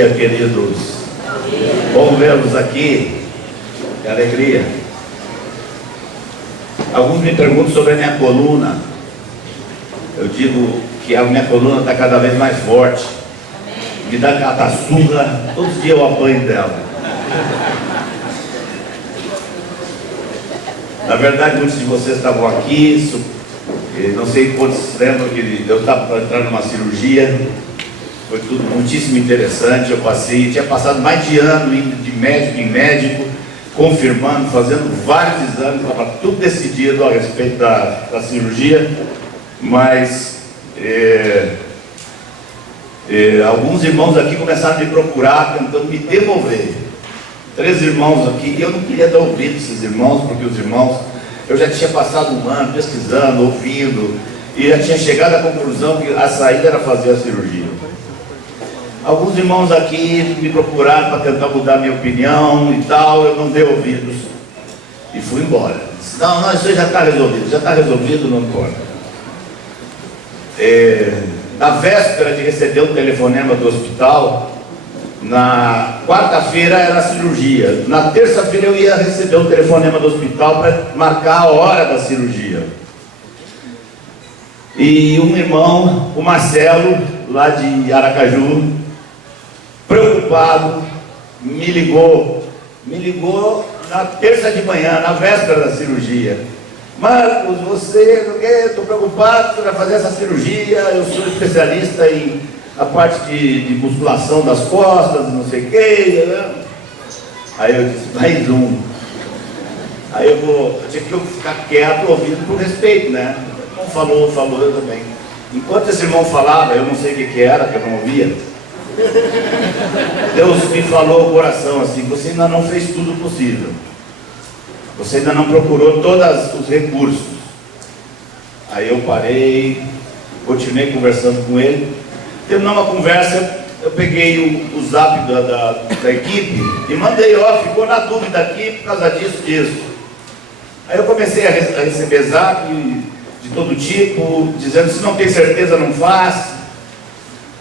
dia, queridos. Bom vê-los aqui. Que alegria. Alguns me perguntam sobre a minha coluna. Eu digo que a minha coluna está cada vez mais forte. Me dá catassurra, todos os dias eu apanho dela. Na verdade, muitos de vocês estavam aqui, não sei quantos lembram que eu estava para entrar numa cirurgia. Foi tudo muitíssimo interessante. Eu tinha passado mais de ano indo de médico em médico, confirmando, fazendo vários exames, estava tudo decidido a respeito da cirurgia, mas alguns irmãos aqui começaram a me procurar, tentando me demover. 3 irmãos aqui, e eu não queria dar ouvido a esses irmãos, porque os irmãos, eu já tinha passado um ano pesquisando, ouvindo, e já tinha chegado à conclusão que a saída era fazer a cirurgia. Alguns irmãos aqui me procuraram para tentar mudar minha opinião e tal, eu não dei ouvidos e fui embora. Disse, não, isso já está resolvido, não importa. Na véspera de receber um telefonema do hospital, na quarta-feira era a cirurgia, na terça-feira eu ia receber um telefonema do hospital para marcar a hora da cirurgia. E um irmão, o Marcelo, lá de Aracaju, preocupado, me ligou na terça de manhã, na véspera da cirurgia. Marcos, estou preocupado, você vai fazer essa cirurgia, eu sou especialista em a parte de musculação das costas, não sei o quê. Né? Aí eu disse, mais um. Aí eu tinha que ficar quieto, ouvindo por respeito, né? O irmão falou, eu também. Enquanto esse irmão falava, eu não sei o que era, que eu não ouvia. Deus me falou ao coração assim, você ainda não fez tudo possível. Você ainda não procurou todos os recursos. Aí eu parei, continuei conversando com ele. Terminou uma conversa, eu peguei o zap da equipe e mandei, ficou na dúvida aqui por causa disso. Aí eu comecei a receber zap de todo tipo, dizendo, se não tem certeza não faz.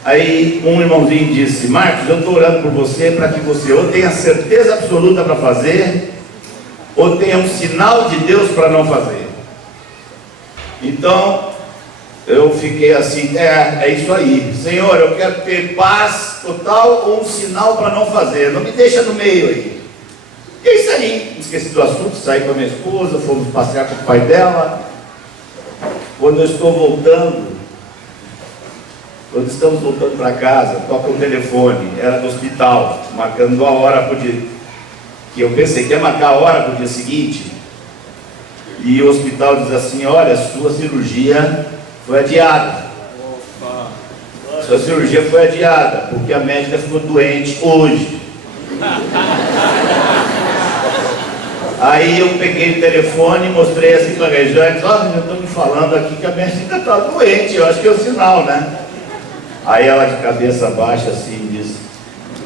Aí um irmãozinho disse, Marcos, eu estou orando por você para que você ou tenha certeza absoluta para fazer, ou tenha um sinal de Deus para não fazer. Então, eu fiquei assim, é isso aí. Senhor, eu quero ter paz total ou um sinal para não fazer. Não me deixa no meio aí. E é isso aí. Esqueci do assunto, saí com a minha esposa, fomos passear com o pai dela. Quando estamos voltando para casa, toca o telefone, era do hospital, marcando a hora para o dia. Que eu pensei que ia marcar a hora para o dia seguinte. E o hospital diz assim, olha, sua cirurgia foi adiada. Sua cirurgia foi adiada, porque a médica ficou doente hoje. Aí eu peguei o telefone e mostrei assim para a Rejane, já estão me falando aqui que a médica está doente, eu acho que é o sinal, né? Aí ela de cabeça baixa assim disse,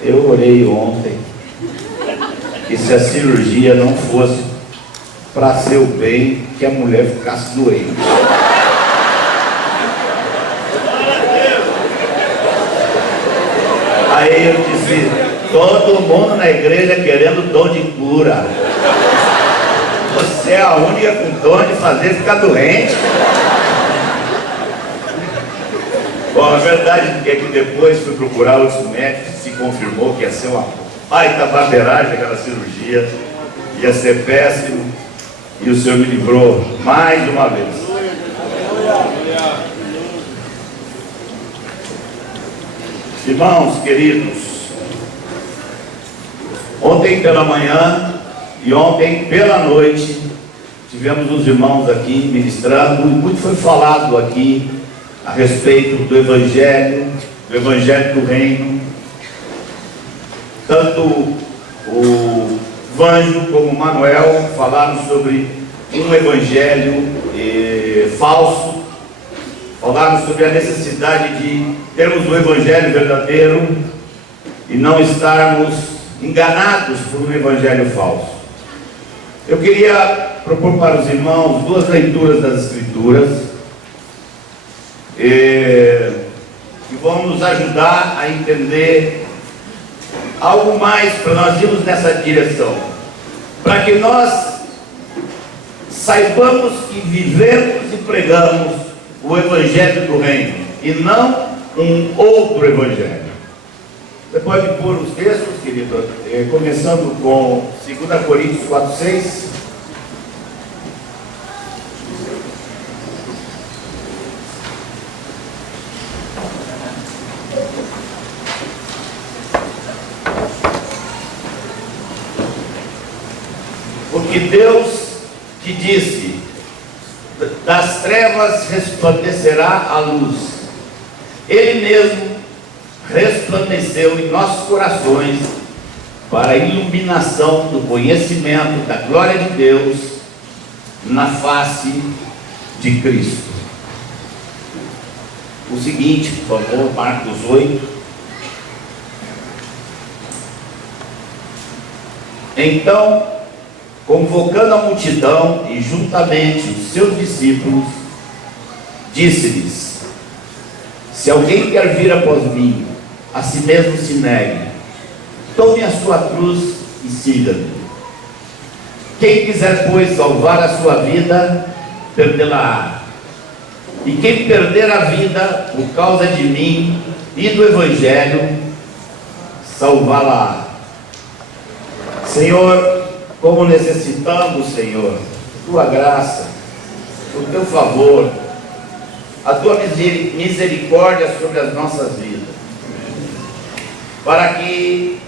eu orei ontem que se a cirurgia não fosse para seu bem, que a mulher ficasse doente. Aí eu disse, todo mundo na igreja querendo dom de cura. Você é a única com dom de fazer ficar doente. Bom, a verdade é que depois fui procurar outros médicos, se confirmou que ia ser uma baita barbeiragem aquela cirurgia, ia ser péssimo, e o Senhor me livrou mais uma vez. Irmãos queridos, ontem pela manhã e ontem pela noite tivemos os irmãos aqui ministrando, e muito foi falado aqui a respeito do Evangelho do Reino. Tanto o Vanjo como o Manuel falaram sobre um Evangelho falso, falaram sobre a necessidade de termos um Evangelho verdadeiro e não estarmos enganados por um Evangelho falso. Eu queria propor para os irmãos 2 leituras das Escrituras que vão nos ajudar a entender algo mais para nós irmos nessa direção, para que nós saibamos que vivemos e pregamos o Evangelho do Reino e não um outro Evangelho. Você pode pôr os textos, querido, começando com 2 Coríntios 4:6. Porque Deus te disse: das trevas resplandecerá a luz. Ele mesmo resplandeceu em nossos corações para a iluminação do conhecimento da glória de Deus na face de Cristo. O seguinte, por favor, Marcos 8. Então, convocando a multidão e juntamente os seus discípulos, disse-lhes: se alguém quer vir após mim, a si mesmo se negue, tome a sua cruz e siga-me. Quem quiser, pois, salvar a sua vida, perdê-la-á. E quem perder a vida por causa de mim e do Evangelho, salvá-la-á. Senhor, como necessitamos, Senhor, tua graça, o teu favor, a tua misericórdia sobre as nossas vidas, para que,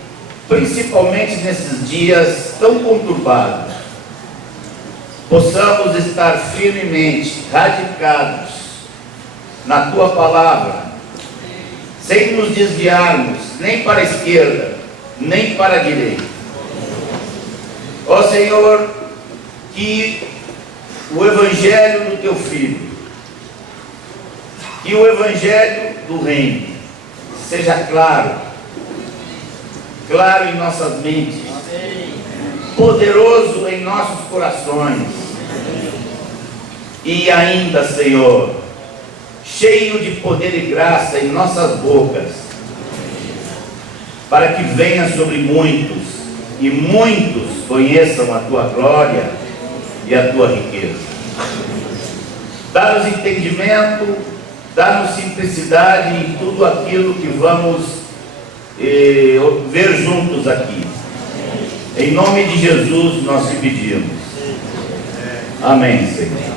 principalmente nesses dias tão conturbados, possamos estar firmemente radicados na tua palavra, sem nos desviarmos nem para a esquerda, nem para a direita. Ó Senhor, que o Evangelho do teu Filho, que o Evangelho do Reino seja claro em nossas mentes, poderoso em nossos corações, e ainda, Senhor, cheio de poder e graça em nossas bocas, para que venha sobre muitos, e muitos conheçam a tua glória e a tua riqueza. Dá-nos entendimento, dá-nos simplicidade em tudo aquilo que vamos ver juntos aqui. Em nome de Jesus nós te pedimos. Amém, Senhor.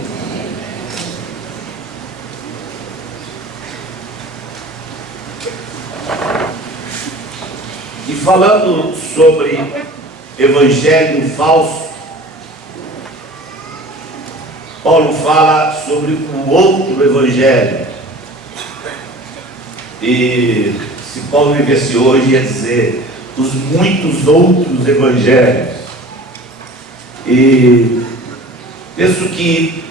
E falando sobre evangelho falso, Paulo fala sobre o outro evangelho. E se Paulo vivesse hoje, ia dizer os muitos outros evangelhos. E penso que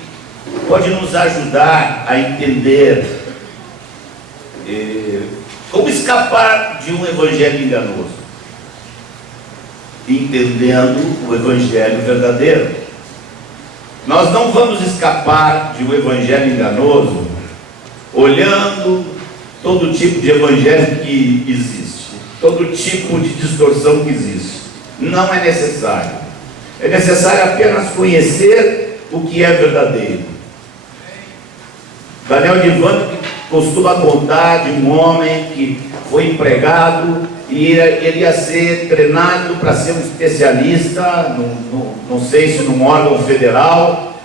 pode nos ajudar a entender como escapar de um evangelho enganoso, entendendo o evangelho verdadeiro. Nós não vamos escapar de um evangelho enganoso olhando todo tipo de evangelho que existe, todo tipo de distorção que existe. Não é necessário. É necessário apenas conhecer o que é verdadeiro. Daniel Divan costuma contar de um homem que foi empregado e ele ia ser treinado para ser um especialista, não sei se num órgão federal,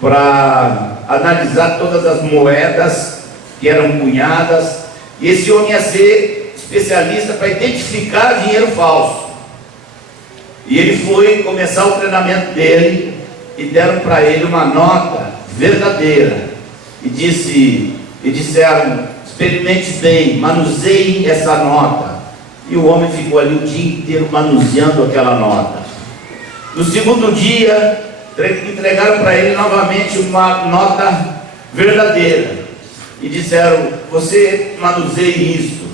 para analisar todas as moedas que eram cunhadas. E esse homem ia ser especialista para identificar dinheiro falso. E ele foi começar o treinamento dele e deram para ele uma nota verdadeira e disseram: experimente bem, manuseie essa nota. E o homem ficou ali o dia inteiro manuseando aquela nota. No segundo dia, entregaram para ele novamente uma nota verdadeira e disseram: você manuseie isso.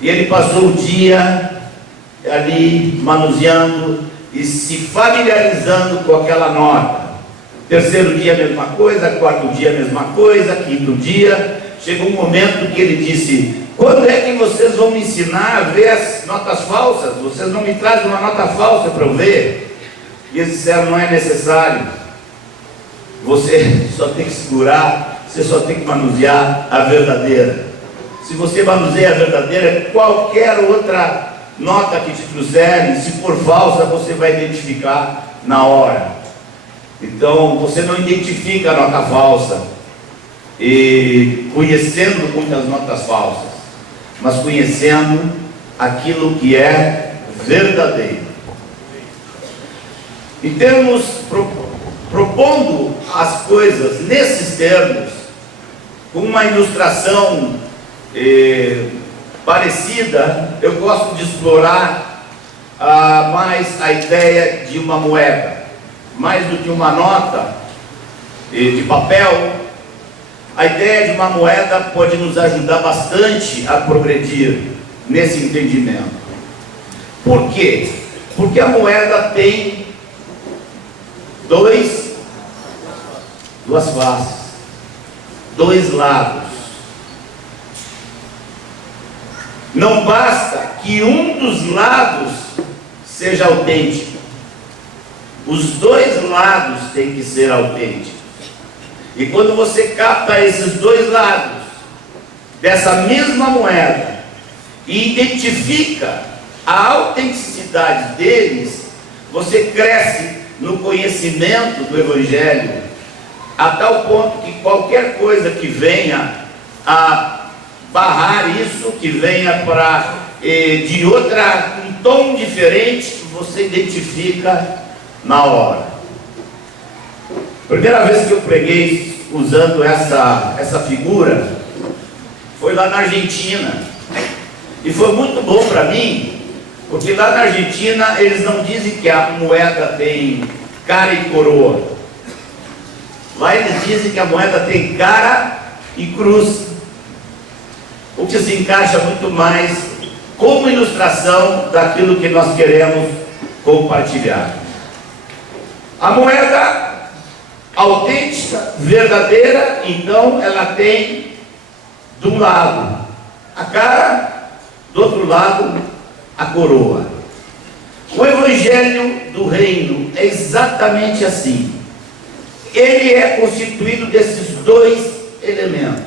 E ele passou o dia ali manuseando e se familiarizando com aquela nota. Terceiro dia a mesma coisa, quarto dia a mesma coisa, quinto dia, chegou um momento que ele disse: Quando é que vocês vão me ensinar a ver as notas falsas? Vocês não me trazem uma nota falsa para eu ver? E eles disseram, não é necessário. Você só tem que segurar, você só tem que manusear a verdadeira. Se você manuseia a verdadeira, qualquer outra nota que te trouxerem, se for falsa, você vai identificar na hora. Então, você não identifica a nota falsa, e conhecendo muitas notas falsas, mas conhecendo aquilo que é verdadeiro. Em termos, propondo as coisas nesses termos, com uma ilustração parecida, eu gosto de explorar mais a ideia de uma moeda, mais do que uma nota de papel. A ideia de uma moeda pode nos ajudar bastante a progredir nesse entendimento. Por quê? Porque a moeda tem duas faces, dois lados. Não basta que um dos lados seja autêntico, os dois lados têm que ser autênticos. E quando você capta esses dois lados dessa mesma moeda e identifica a autenticidade deles, você cresce no conhecimento do Evangelho, a tal ponto que qualquer coisa que venha a barrar isso, que venha para de um tom diferente, você identifica na hora. Primeira vez que eu preguei usando essa figura foi lá na Argentina, e foi muito bom para mim, porque lá na Argentina eles não dizem que a moeda tem cara e coroa. Lá eles dizem que a moeda tem cara e cruz, o que se encaixa muito mais como ilustração daquilo que nós queremos compartilhar. A moeda autêntica, verdadeira, então ela tem de um lado a cara, do outro lado a coroa. O Evangelho do Reino é exatamente assim. Ele é constituído desses dois elementos.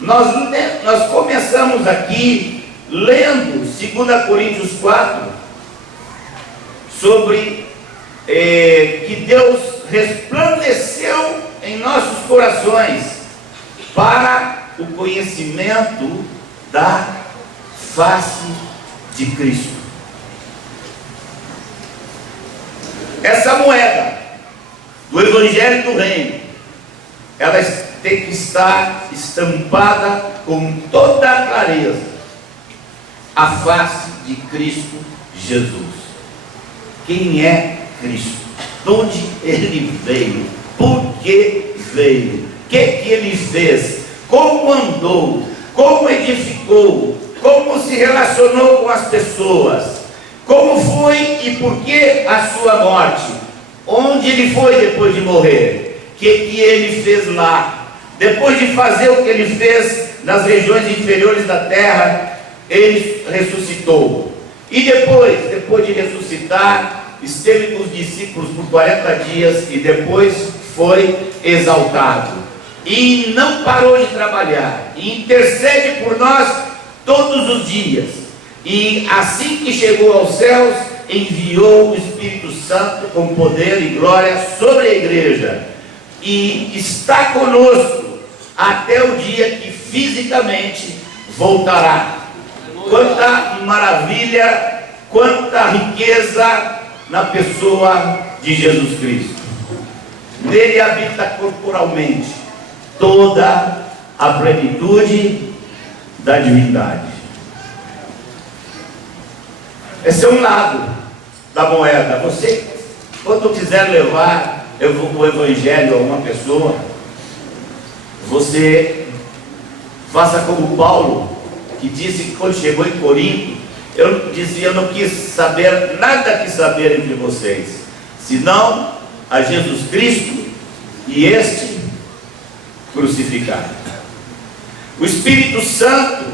Nós começamos aqui lendo 2 Coríntios 4 sobre que Deus resplandeceu em nossos corações para o conhecimento da face de Cristo. Essa moeda do Evangelho do Reino, ela tem que estar estampada com toda a clareza a face de Cristo Jesus. Quem é Cristo? De onde ele veio? Por que veio? O que ele fez? Como andou? Como edificou? Como se relacionou com as pessoas? Como foi e por que a sua morte? Onde ele foi depois de morrer? O que ele fez lá? Depois de fazer o que ele fez nas regiões inferiores da terra, ele ressuscitou. E depois de ressuscitar, esteve com os discípulos por 40 dias e depois foi exaltado. E não parou de trabalhar. E intercede por nós todos os dias. E assim que chegou aos céus, enviou o Espírito Santo com poder e glória sobre a igreja. E está conosco até o dia que fisicamente voltará. Quanta maravilha, quanta riqueza na pessoa de Jesus Cristo. Nele habita corporalmente toda a plenitude da divindade. Esse é um lado da moeda. Você, quando quiser levar o Evangelho a uma pessoa, você faça como Paulo, que disse que quando chegou em Corinto, eu não quis saber, nada quis saber entre vocês, senão a Jesus Cristo e este crucificado. O Espírito Santo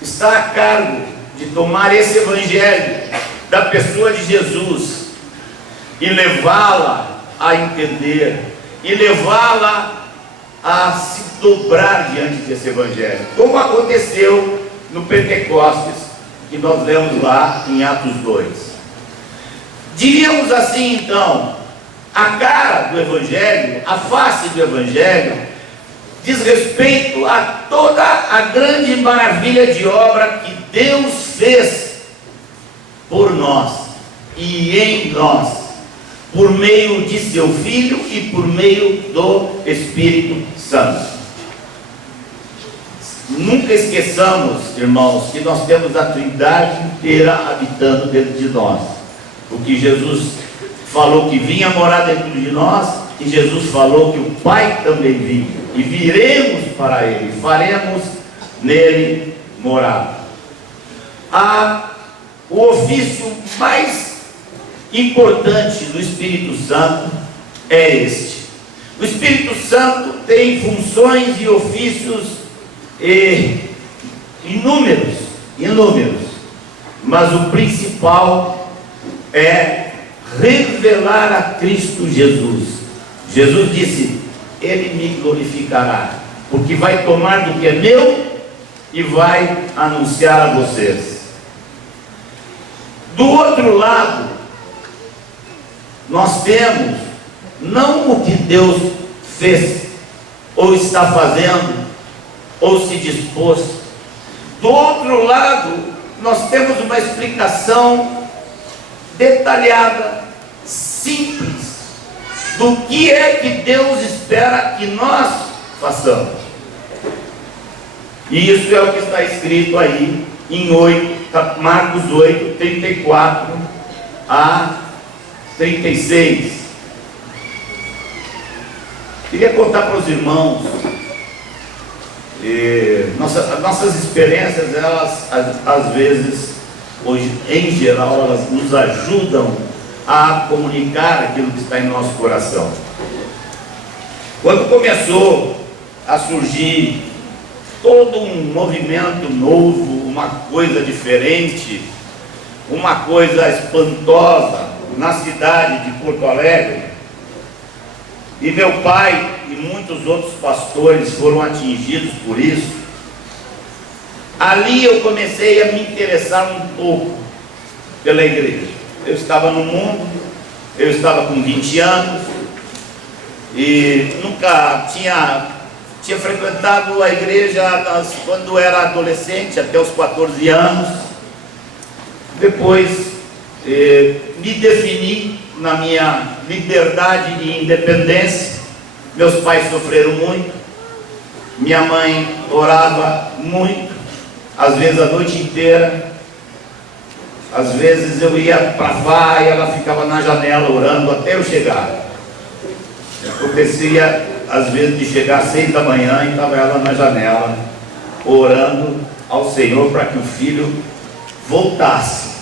está a cargo de tomar esse evangelho da pessoa de Jesus e levá-la a entender, e levá-la a se dobrar diante desse evangelho, como aconteceu no Pentecostes, que nós lemos lá em Atos 2. Diríamos assim então, a cara do evangelho, a face do evangelho, diz respeito a toda a grande maravilha de obra que Deus fez por nós e em nós, por meio de seu Filho e por meio do Espírito Santo. Nunca esqueçamos, irmãos, que nós temos a Trindade inteira habitando dentro de nós. O que Jesus falou que vinha morar dentro de nós, e Jesus falou que o Pai também vinha, e viremos para Ele, faremos nele morar. O ofício mais importante do Espírito Santo é este. O Espírito Santo tem funções e ofícios inúmeros, mas o principal é revelar a Cristo Jesus. Jesus disse: Ele me glorificará, porque vai tomar do que é meu e vai anunciar a vocês. Do outro lado, nós temos não o que Deus fez, ou está fazendo, ou se dispôs. Do outro lado, nós temos uma explicação detalhada, simples, do que é que Deus espera que nós façamos. E isso é o que está escrito aí em Marcos 8, 34 a 36. Queria contar para os irmãos, nossas experiências, elas às vezes, hoje em geral, elas nos ajudam a comunicar aquilo que está em nosso coração. Quando começou a surgir todo um movimento novo, uma coisa diferente, uma coisa espantosa na cidade de Porto Alegre, e meu pai e muitos outros pastores foram atingidos por isso, ali eu comecei a me interessar um pouco pela igreja. Eu estava no mundo, eu estava com 20 anos, e nunca tinha frequentado a igreja quando era adolescente, até os 14 anos. Depois me defini na minha liberdade e independência. Meus pais sofreram muito, minha mãe orava muito, às vezes a noite inteira. Às vezes eu ia para lá e ela ficava na janela orando até eu chegar. Acontecia às vezes de chegar às 6 da manhã e estava ela na janela orando ao Senhor para que o filho voltasse.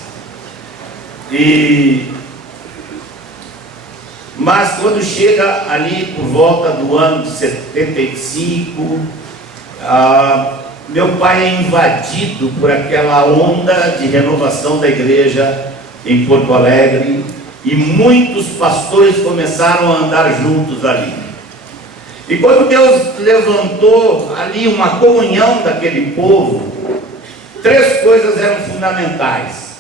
Mas quando chega ali por volta do ano de 75, meu pai é invadido por aquela onda de renovação da igreja em Porto Alegre, e muitos pastores começaram a andar juntos ali. E quando Deus levantou ali uma comunhão daquele povo, 3 coisas eram fundamentais: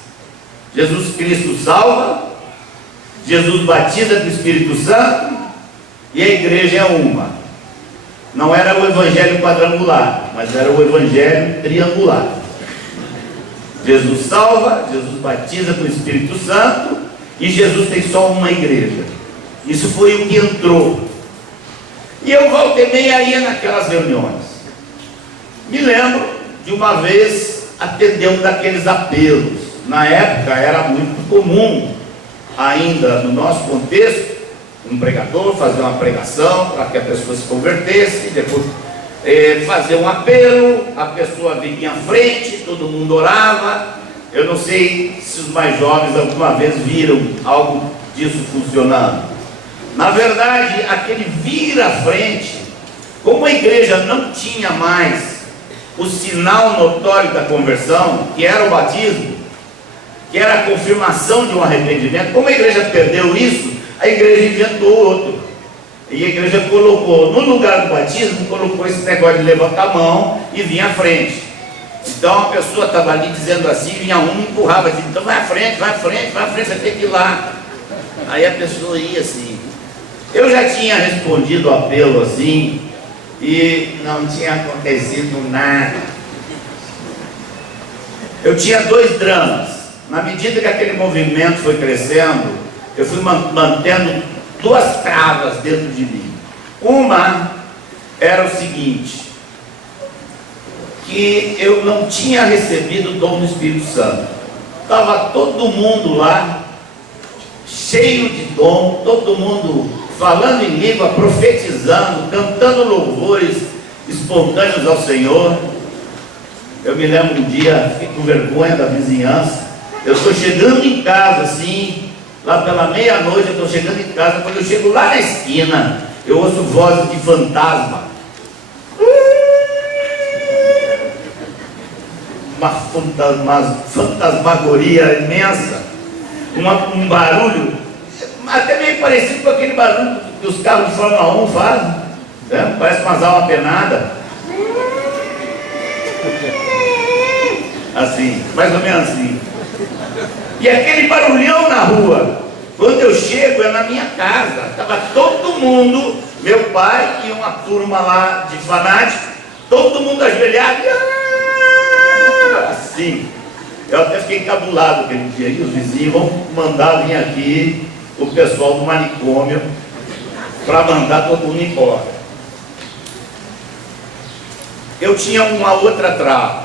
Jesus Cristo salva, Jesus batiza com o Espírito Santo, e a igreja é uma. Não era o evangelho quadrangular, mas era o evangelho triangular. Jesus salva, Jesus batiza com o Espírito Santo, e Jesus tem só uma igreja. Isso foi o que entrou. E eu volta e meia ia naquelas reuniões. Me lembro de uma vez atender um daqueles apelos. Na época era muito comum, ainda no nosso contexto, um pregador fazer uma pregação para que a pessoa se convertesse, depois fazer um apelo, a pessoa vinha à frente, todo mundo orava. Eu não sei se os mais jovens alguma vez viram algo disso funcionando. Na verdade, aquele vir à frente, como a igreja não tinha mais o sinal notório da conversão, que era o batismo, que era a confirmação de um arrependimento. Como a igreja perdeu isso, a igreja inventou outro. E a igreja colocou, no lugar do batismo, colocou esse negócio de levantar a mão e vir à frente. Então a pessoa estava ali dizendo assim, vinha um e empurrava, dizia, então vai à frente, vai à frente, vai à frente, você tem que ir lá. Aí a pessoa ia assim. Eu já tinha respondido o apelo assim, e não tinha acontecido nada. Eu tinha dois dramas. Na medida que aquele movimento foi crescendo, eu fui mantendo duas travas dentro de mim. Uma era o seguinte, que eu não tinha recebido o dom do Espírito Santo. Estava todo mundo lá, cheio de dom, todo mundo falando em língua, profetizando, cantando louvores espontâneos ao Senhor. Eu me lembro um dia, fiquei com vergonha da vizinhança. Eu estou chegando em casa assim, lá pela meia-noite, eu estou chegando em casa. Quando eu chego lá na esquina, eu ouço vozes de fantasma. Uma fantasmagoria imensa, um barulho, até meio parecido com aquele barulho que os carros de Fórmula 1 fazem, né? Parece umas almas penadas. Assim, mais ou menos assim. E aquele barulhão na rua. Quando eu chego, é na minha casa. Estava todo mundo, meu pai e uma turma lá de fanáticos, todo mundo ajoelhado. Assim. Eu até fiquei encabulado aquele dia. E os vizinhos vão mandar vir aqui o pessoal do manicômio para mandar todo mundo embora. Eu tinha uma outra trava.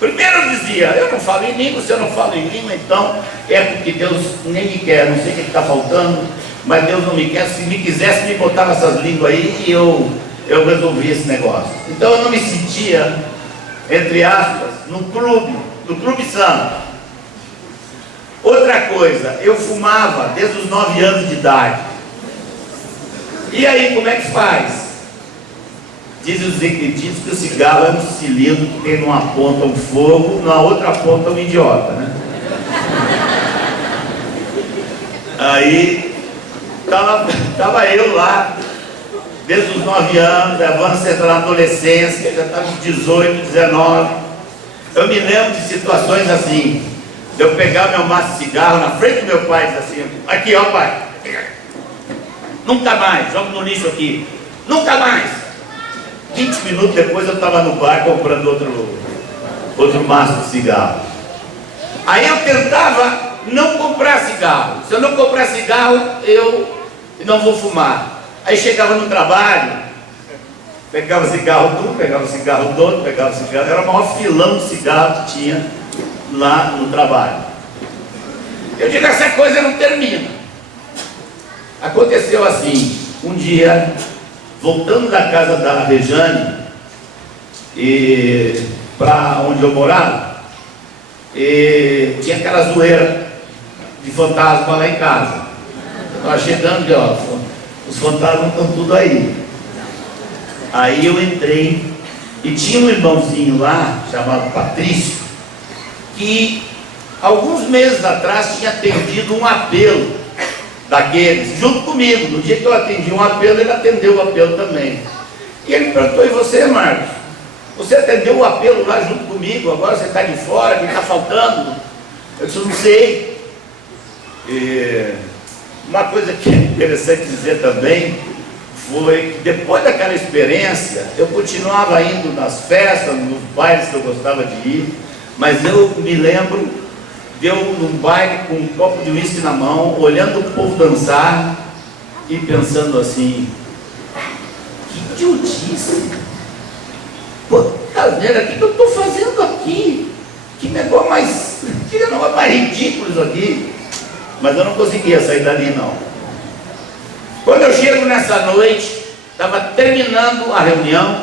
Primeiro eu dizia, eu não falo em língua, se eu não falo em língua, então é porque Deus nem me quer, não sei o que está faltando, mas Deus não me quer. Se me quisesse, me botar nessas línguas aí e eu resolvi esse negócio. Então eu não me sentia, entre aspas, no clube santo. Outra coisa, eu fumava desde os 9 anos de idade. E aí, como é que faz? Dizem os acreditos que o cigarro é um cilindro que tem numa ponta um fogo, na outra ponta um idiota, né? Aí, tava eu lá, desde os 9 anos, avançando na adolescência, já estava com 18, 19. Eu me lembro de situações assim, de eu pegar meu maço de cigarro na frente do meu pai e dizer assim, aqui ó pai, nunca mais, joga no lixo aqui, nunca mais. 20 minutos depois eu estava no bar comprando outro maço de cigarro. Aí eu tentava não comprar cigarro. Se eu não comprar cigarro, eu não vou fumar. Aí chegava no trabalho, pegava cigarro de um, pegava cigarro do outro, pegava cigarro. Era o maior filão de cigarro que tinha lá no trabalho. Eu digo, essa coisa não termina. Aconteceu assim, um dia, voltando da casa da Rejane para onde eu morava, tinha aquela zoeira de fantasma lá em casa. Eu estava chegando e ó, os fantasmas estão tudo aí. Aí eu entrei e tinha um irmãozinho lá, chamado Patrício, que alguns meses atrás tinha atendido um apelo daqueles, junto comigo. No dia que eu atendi um apelo, ele atendeu o apelo também. E ele perguntou, e você, Marcos? Você atendeu o apelo lá junto comigo, agora você está de fora, o que está faltando? Eu disse, não sei. Uma coisa que é interessante dizer também, foi que depois daquela experiência, eu continuava indo nas festas, nos bailes que eu gostava de ir, mas eu me lembro deu num baile com um copo de uísque na mão, olhando o povo dançar e pensando assim, que idiotice, puta merda, o que eu estou fazendo aqui? Que negócio mais ridículo isso aqui. Mas eu não conseguia sair dali não. Quando eu chego nessa noite, estava terminando a reunião,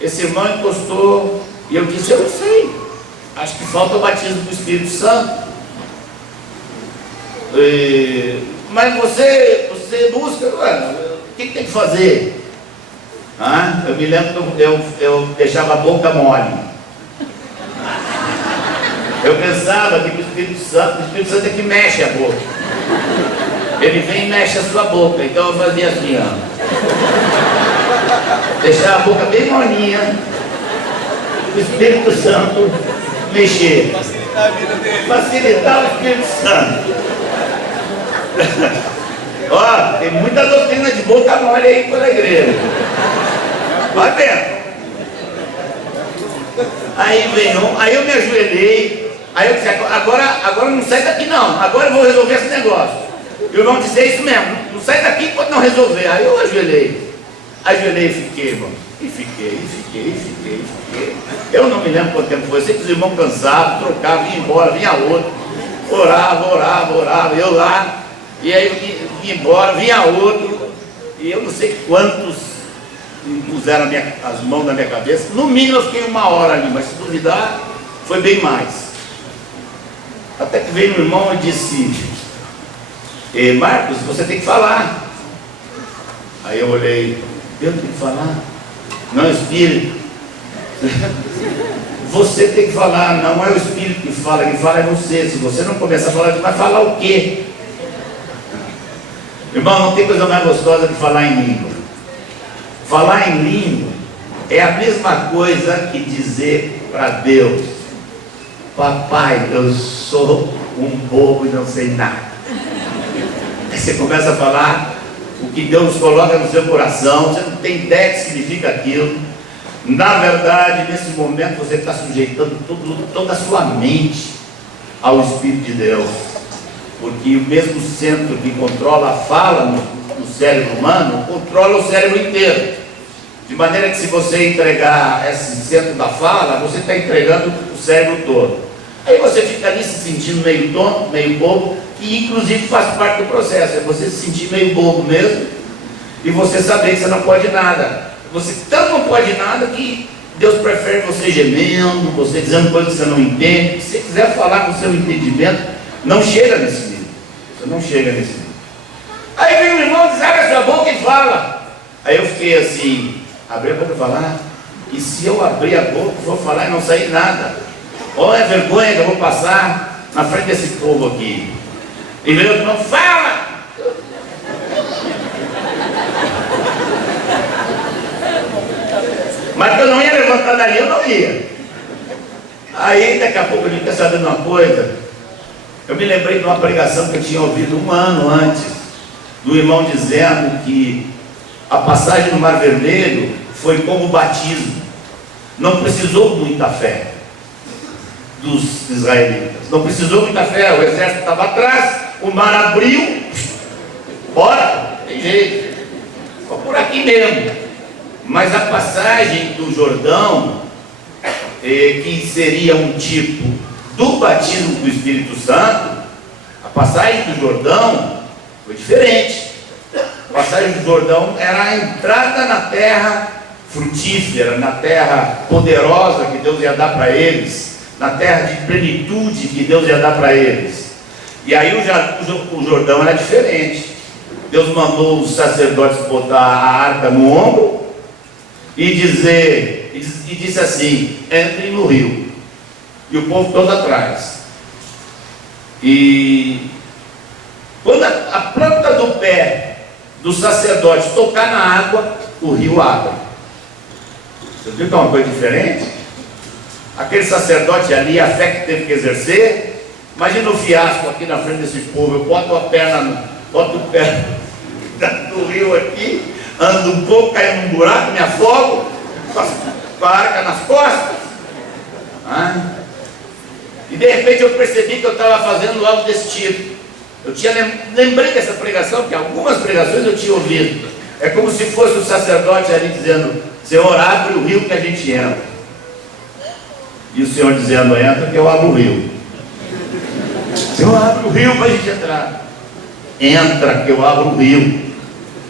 esse irmão encostou e eu disse, eu não sei, acho que falta o batismo do Espírito Santo. Mas você busca, o que tem que fazer? Eu me lembro que eu deixava a boca mole. Eu pensava que o Espírito Santo é que mexe a boca. Ele vem e mexe a sua boca. Então eu fazia assim, ó. Deixar a boca bem molinha. O Espírito Santo mexer. Facilitar a vida dele. Facilitar o Espírito Santo. Ó, tem muita doutrina de boca mole aí pela igreja. Vai vendo. Aí veio, aí eu me ajoelhei. Aí eu disse, agora não sai daqui não. Agora eu vou resolver esse negócio. E o irmão disse, é isso mesmo. Não sai daqui enquanto não resolver. Aí eu ajoelhei. Ajoelhei e fiquei, irmão. E fiquei. Eu não me lembro quanto tempo foi. Eu sei que os irmãos cansavam, trocavam, vinha embora, vinha outro. Orava. Eu lá. E aí vinha embora, vinha outro. E eu não sei quantos puseram as mãos na minha cabeça. No mínimo eu fiquei 1 hora ali, mas se duvidar, foi bem mais. Até que veio um irmão e disse, Marcos, você tem que falar. Aí eu olhei, eu tenho que falar? Não, Espírito. Você tem que falar, não é o Espírito que fala é você. Se você não começar a falar, você vai falar o quê? Irmão, não tem coisa mais gostosa que falar em língua. Falar em língua é a mesma coisa que dizer para Deus, papai, eu sou um bobo e não sei nada. Aí você começa a falar o que Deus coloca no seu coração, você não tem ideia que significa aquilo. Na verdade, nesse momento você está sujeitando toda a sua mente ao Espírito de Deus. Porque o mesmo centro que controla a fala no cérebro humano, controla o cérebro inteiro. De maneira que se você entregar esse centro da fala, você está entregando o cérebro todo. Aí você fica ali se sentindo meio tonto, meio bobo, que inclusive faz parte do processo. É você se sentir meio bobo mesmo, e você saber que você não pode nada. Você tanto não pode nada que Deus prefere você gemendo, você dizendo coisas que você não entende. Se você quiser falar com o seu entendimento, não chega nesse nível. Você não chega nesse nível. Aí vem o irmão, diz, abre a sua boca e fala. Aí eu fiquei assim, abri a boca e falar. E se eu abrir a boca, vou falar e não sair nada? Olha a vergonha que eu vou passar na frente desse povo aqui. E veio outro irmão, fala! Mas que eu não ia levantar dali, eu não ia. Aí daqui a pouco eu disse, quer saber de uma coisa? Eu me lembrei de uma pregação que eu tinha ouvido 1 ano antes, do irmão dizendo que a passagem no Mar Vermelho foi como o batismo. Não precisou muita fé dos israelitas. Não precisou muita fé, o exército estava atrás, o mar abriu, bora, tem jeito. Ficou por aqui mesmo. Mas a passagem do Jordão, que seria um tipo do batismo do Espírito Santo, a passagem do Jordão foi diferente. A passagem do Jordão era a entrada na terra frutífera, na terra poderosa que Deus ia dar para eles, na terra de plenitude que Deus ia dar para eles. E aí o Jordão era diferente. Deus mandou os sacerdotes botar a arca no ombro e disse assim, entrem no rio. E o povo todo atrás. E quando a planta do pé do sacerdote tocar na água, o rio abre. Você viu que é uma coisa diferente? Aquele sacerdote ali, a fé que teve que exercer. Imagina o fiasco aqui na frente desse povo. Eu boto o pé do rio aqui, ando um pouco, caio num buraco, me afogo, com a arca nas costas. E de repente eu percebi que eu estava fazendo algo desse tipo. Lembrei dessa pregação, porque algumas pregações eu tinha ouvido. É como se fosse o sacerdote ali dizendo, Senhor, abre o rio que a gente entra. E o Senhor dizendo, entra que eu abro o rio. Senhor, abre o rio para a gente entrar. Entra que eu abro o rio.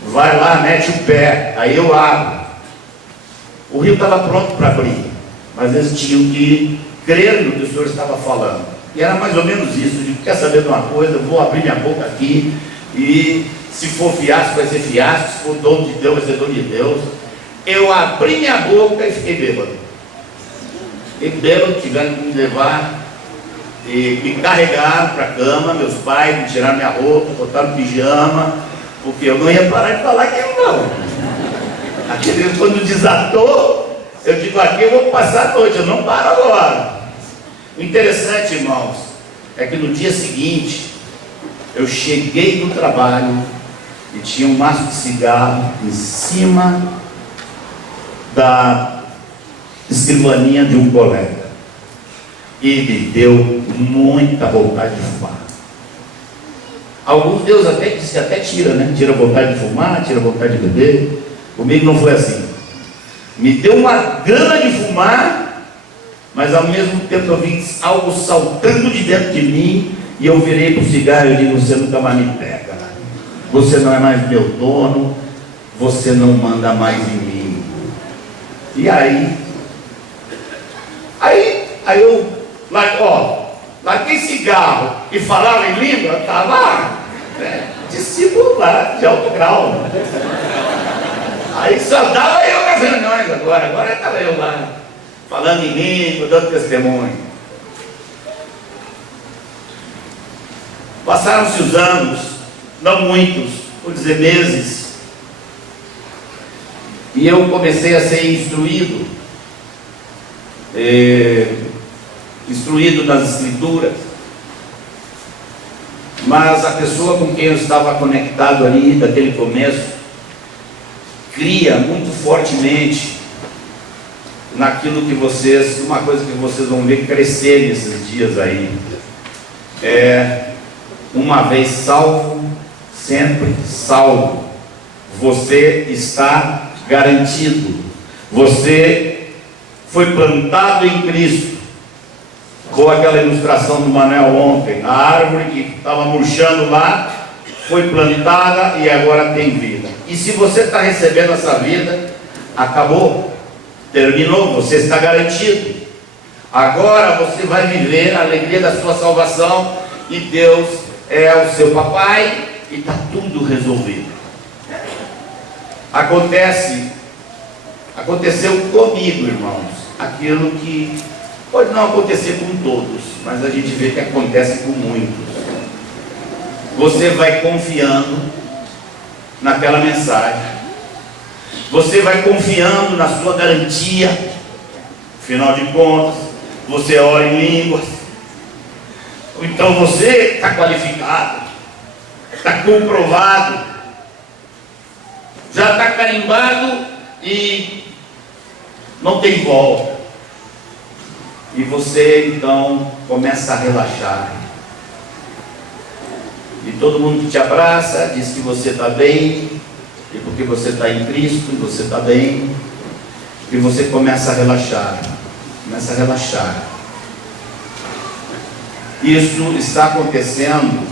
Vai lá, mete o pé, aí eu abro. O rio estava pronto para abrir, mas eles tinham que crer no que o Senhor estava falando. E era mais ou menos isso. Eu digo, quer saber de uma coisa? Eu vou abrir minha boca aqui, e se for fiasco vai ser fiasco, se for dom de Deus vai ser dom de Deus. Eu abri minha boca e fiquei bêbado. Fiquei bêbado, tiveram que me levar E me carregaram para a cama, meus pais me tiraram minha roupa, botaram pijama, porque eu não ia parar de falar aquilo não. Aquele, quando desatou, eu digo, aqui eu vou passar a noite, eu não paro agora. O interessante, irmãos, é que no dia seguinte, eu cheguei no trabalho e tinha um maço de cigarro em cima da escrivaninha de um colega. E me deu muita vontade de fumar. Alguns Deus até diz que até tira, né? Tira a vontade de fumar, tira a vontade de beber. Comigo não foi assim. Me deu uma gana de fumar, mas ao mesmo tempo eu vi algo saltando de dentro de mim, e eu virei para o cigarro e digo, você nunca mais me pega. Você não é mais meu dono, você não manda mais em mim. E aí eu larguei cigarro e falava em língua, estava discípulo lá, de alto grau. Aí só dava eu nas reuniões agora estava eu lá, falando em língua, dando testemunho. Passaram-se os anos, não muitos, por dizer meses, e eu comecei a ser instruído nas escrituras, mas a pessoa com quem eu estava conectado ali, daquele começo, cria muito fortemente naquilo que vocês, uma coisa que vocês vão ver crescer nesses dias aí, uma vez salvo, sempre salvo. Você está garantido. Você foi plantado em Cristo. Com aquela ilustração do Manuel ontem, a árvore que estava murchando lá, foi plantada e agora tem vida. E se você está recebendo essa vida, acabou, terminou, você está garantido. Agora você vai viver a alegria da sua salvação, e Deus é o seu papai, e está tudo resolvido. Aconteceu comigo, irmãos, aquilo que pode não acontecer com todos, mas a gente vê que acontece com muitos. Você vai confiando naquela mensagem, você vai confiando na sua garantia, afinal de contas, você ora em línguas, então você está qualificado, está comprovado, já está carimbado e não tem volta. E você então começa a relaxar. E todo mundo que te abraça diz que você está bem, e porque você está em Cristo, e você está bem, e você começa a relaxar. Começa a relaxar. Isso está acontecendo,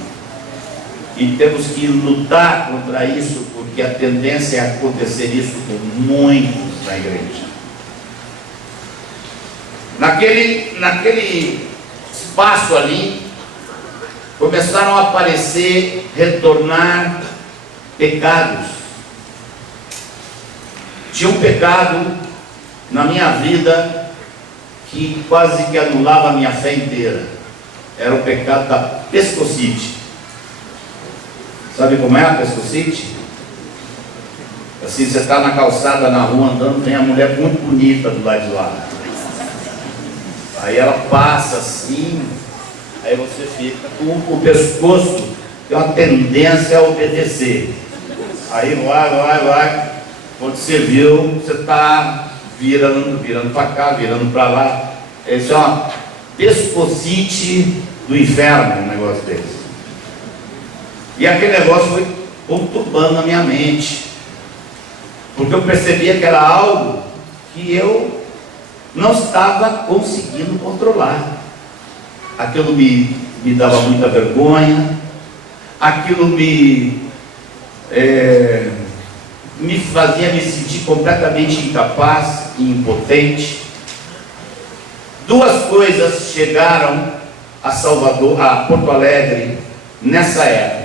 e temos que lutar contra isso, porque a tendência é acontecer isso com muitos na igreja. Naquele espaço ali, começaram a aparecer, retornar pecados. Tinha um pecado na minha vida que quase que anulava a minha fé inteira. Era o pecado da pescocite. Sabe como é a pescocite? Assim, você está na calçada, na rua, andando, tem a mulher muito bonita do lado de lá. Aí ela passa assim, aí você fica com o pescoço, tem uma tendência a obedecer. Aí vai. Quando você viu, você está virando para cá, virando para lá. Isso é uma pescocite do inferno, um negócio desse. E aquele negócio foi conturbando a minha mente, porque eu percebia que era algo que eu não estava conseguindo controlar. Aquilo me dava muita vergonha, aquilo me fazia me sentir completamente incapaz e impotente. Duas coisas chegaram a Salvador, a Porto Alegre, nessa época.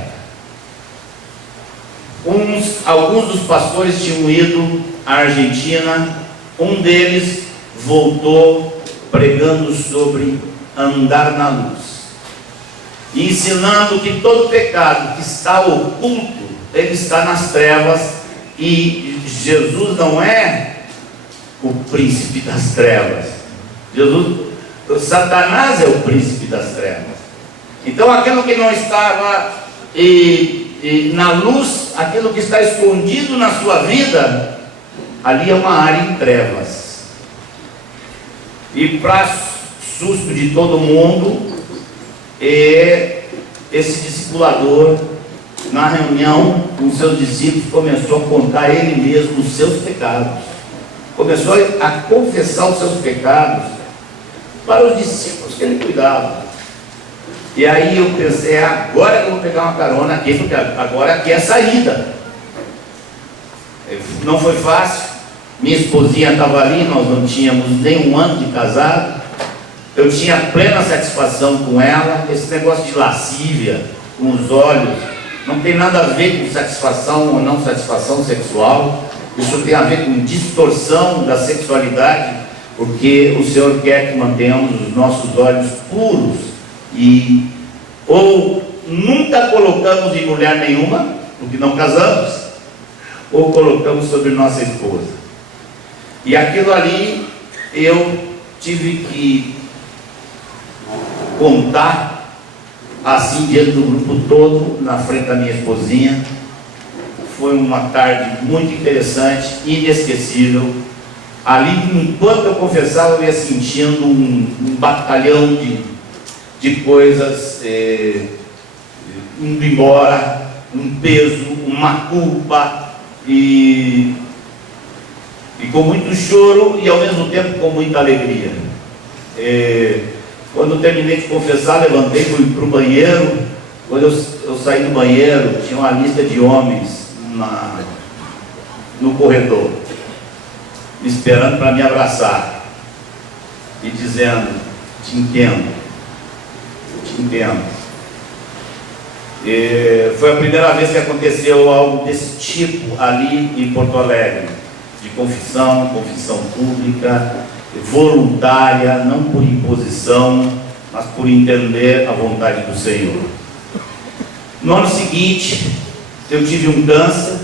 Alguns dos pastores tinham ido à Argentina, um deles voltou pregando sobre andar na luz. e ensinando que todo pecado que está oculto, ele está nas trevas, e Jesus não é o príncipe das trevas. Satanás é o príncipe das trevas. Então aquilo que não estava na luz, aquilo que está escondido na sua vida, ali é uma área em trevas. E para susto de todo mundo, esse discipulador, na reunião com seus discípulos, começou a contar ele mesmo os seus pecados. Começou a confessar os seus pecados para os discípulos que ele cuidava. E aí eu pensei, agora que eu vou pegar uma carona aqui, porque agora aqui é a saída. Não foi fácil. Minha esposinha estava ali, nós não tínhamos nem um ano de casado. Eu tinha plena satisfação com ela. Esse negócio de lascívia com os olhos não tem nada a ver com satisfação ou não satisfação sexual. Isso tem a ver com distorção da sexualidade, porque o Senhor quer que mantenhamos os nossos olhos puros, e ou nunca colocamos em mulher nenhuma, porque não casamos, ou colocamos sobre nossa esposa. E aquilo ali eu tive que contar assim diante do grupo todo, na frente da minha esposinha. Foi uma tarde muito interessante, inesquecível. Ali, enquanto eu confessava, eu ia sentindo um batalhão de coisas indo embora, um peso, uma culpa, e com muito choro e ao mesmo tempo com muita alegria. Quando eu terminei de confessar, levantei, fui para o banheiro. Quando eu saí do banheiro, tinha uma lista de homens no corredor, me esperando para me abraçar e dizendo: te entendo, te entendo. Foi a primeira vez que aconteceu algo desse tipo ali em Porto Alegre, de confissão pública, voluntária, não por imposição, mas por entender a vontade do Senhor. No ano seguinte, eu tive um câncer.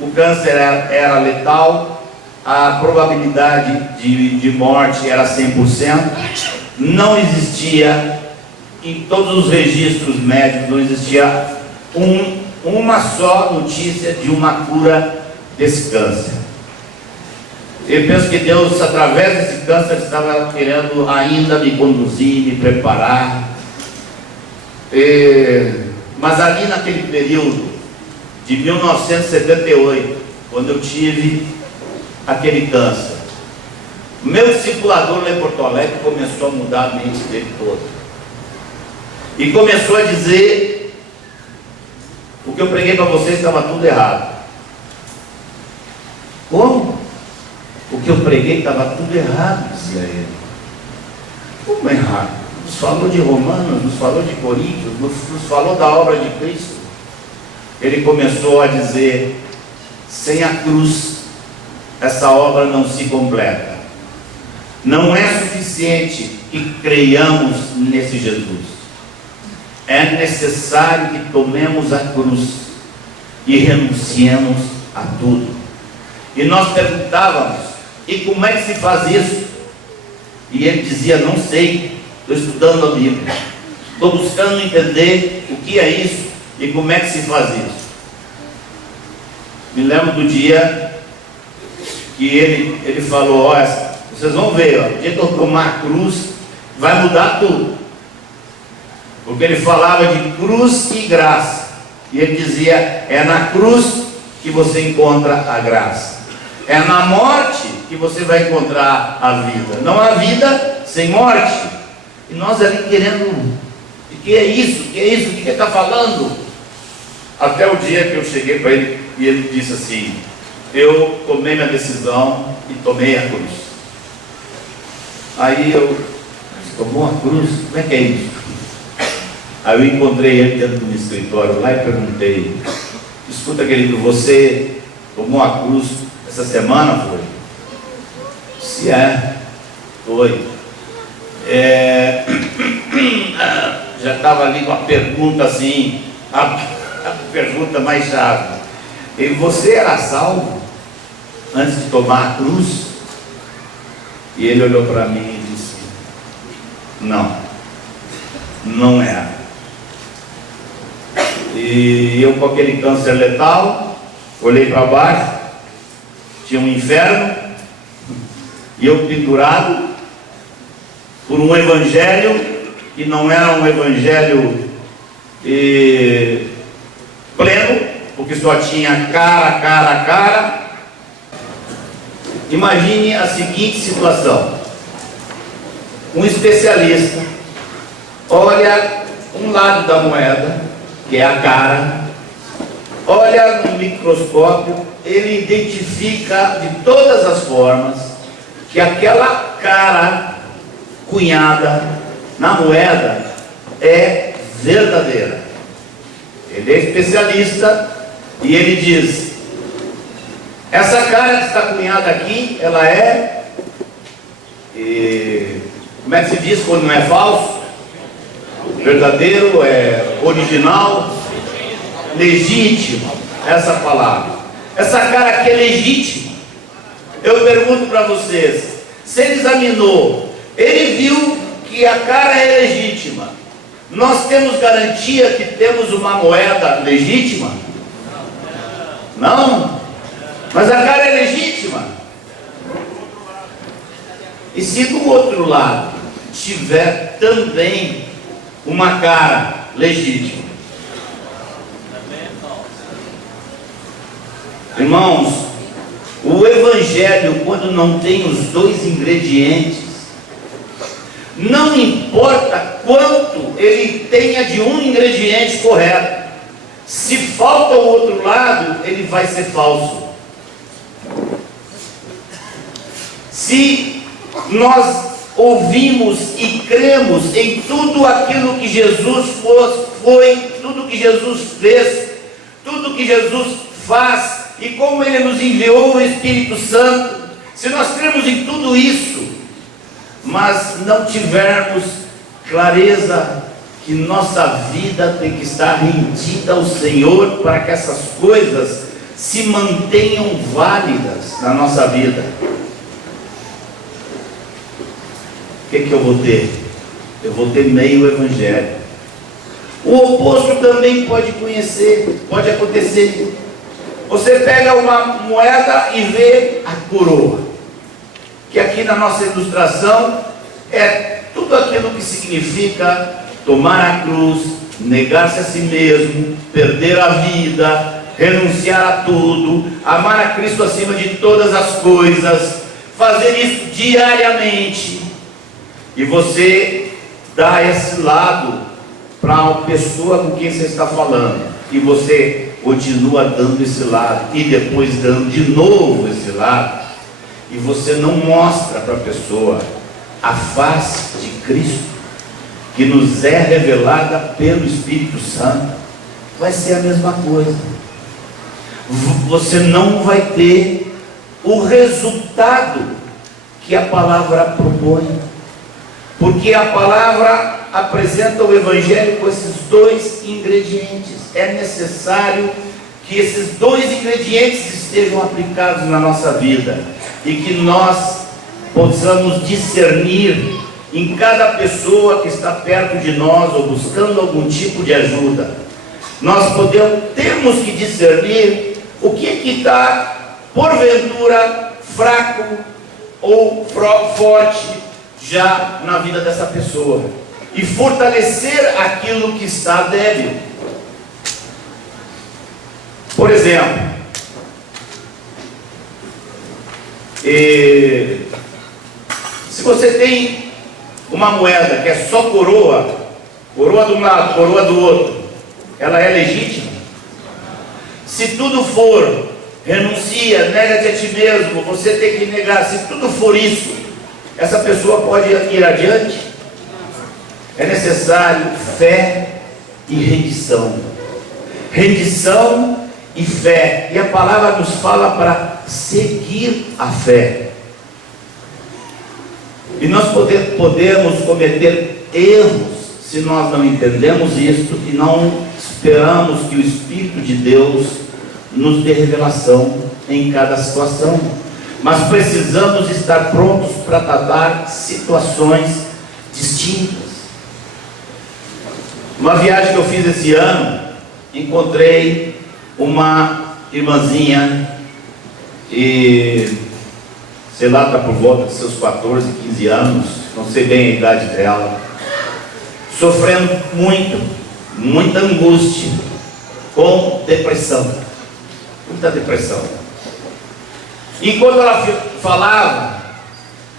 O câncer era letal, a probabilidade de morte era 100%. Não existia, em todos os registros médicos, não existia uma só notícia de uma cura desse câncer. Eu penso que Deus, através desse câncer, estava querendo ainda me conduzir, me preparar. Mas ali naquele período de 1978, quando eu tive aquele câncer, o meu discipulador lá em Porto Alegre começou a mudar a mente dele toda. E começou a dizer: o que eu preguei para vocês estava tudo errado. Como? O que eu preguei estava tudo errado, dizia ele. Como errado? Nos falou de Romanos, nos falou de Coríntios, nos falou da obra de Cristo. Ele começou a dizer: sem a cruz, essa obra não se completa. Não é suficiente que creiamos nesse Jesus. É necessário que tomemos a cruz e renunciemos a tudo. E nós perguntávamos: e como é que se faz isso? E ele dizia: não sei, estou estudando a Bíblia, estou buscando entender o que é isso e como é que se faz isso. Me lembro do dia que ele falou: olha, vocês vão ver, ó, o dia que eu tomar a cruz, vai mudar tudo. Porque ele falava de cruz e graça, e ele dizia: é na cruz que você encontra a graça, é na morte que você vai encontrar a vida. Não há vida sem morte. E nós ali querendo: o que é isso? O que é isso? O que ele está falando? Até o dia que eu cheguei para ele e ele disse assim: eu tomei minha decisão e tomei a cruz. Aí eu: tomou a cruz? Como é que é isso? Aí eu encontrei ele dentro do escritório lá e perguntei: escuta, querido, você tomou a cruz essa semana? Foi? Se é, foi. já estava ali com a pergunta assim, a pergunta mais chave. E você era salvo antes de tomar a cruz? E ele olhou para mim e disse: não, não era. E eu, com aquele câncer letal, olhei para baixo, tinha um inferno, e eu pendurado por um evangelho que não era um evangelho pleno, porque só tinha cara. Imagine a seguinte situação: um especialista olha um lado da moeda, que é a cara, olha no microscópio, ele identifica de todas as formas que aquela cara cunhada na moeda é verdadeira. Ele é especialista e ele diz: essa cara que está cunhada aqui, ela é, como é que se diz quando não é falso? Verdadeiro, é original, legítimo, essa palavra. Essa cara aqui é legítima. Eu pergunto para vocês, se ele examinou, ele viu que a cara é legítima, nós temos garantia que temos uma moeda legítima? Não? Mas a cara é legítima. E se do outro lado tiver também uma cara legítima? Irmãos, o evangelho, quando não tem os dois ingredientes, não importa quanto ele tenha de um ingrediente correto, se falta o outro lado, ele vai ser falso. Se nós ouvimos e cremos em tudo aquilo que Jesus foi, tudo que Jesus fez, tudo que Jesus faz, e como Ele nos enviou o Espírito Santo, se nós cremos em tudo isso, mas não tivermos clareza que nossa vida tem que estar rendida ao Senhor para que essas coisas se mantenham válidas na nossa vida, o que eu vou ter? Eu vou ter meio evangelho. O oposto também pode acontecer. Você pega uma moeda e vê a coroa, que aqui na nossa ilustração é tudo aquilo que significa tomar a cruz, negar-se a si mesmo, perder a vida, renunciar a tudo, amar a Cristo acima de todas as coisas, fazer isso diariamente. E você dá esse lado para a pessoa com quem você está falando, e você continua dando esse lado, e depois dando de novo esse lado, e você não mostra para a pessoa a face de Cristo, que nos é revelada pelo Espírito Santo, vai ser a mesma coisa. Você não vai ter o resultado que a palavra propõe, porque a palavra apresenta o Evangelho com esses dois ingredientes. É necessário que esses dois ingredientes estejam aplicados na nossa vida, e que nós possamos discernir em cada pessoa que está perto de nós, ou buscando algum tipo de ajuda. Nós temos que discernir o que está, porventura, fraco ou forte já na vida dessa pessoa, e fortalecer aquilo que está débil. Por exemplo, se você tem uma moeda que é só coroa de um lado, coroa do outro, ela é legítima? Se tudo for renuncia, nega-te a ti mesmo, você tem que negar, se tudo for isso, essa pessoa pode ir adiante? É necessário fé e rendição. Rendição e fé. E a palavra nos fala para seguir a fé. E nós podemos cometer erros se nós não entendemos isto e não esperamos que o Espírito de Deus nos dê revelação em cada situação. Mas precisamos estar prontos para tratar situações distintas. Uma viagem que eu fiz esse ano, encontrei uma irmãzinha, e sei lá, está por volta de seus 14, 15 anos, não sei bem a idade dela, sofrendo muita angústia, com depressão, muita depressão. Enquanto ela falava,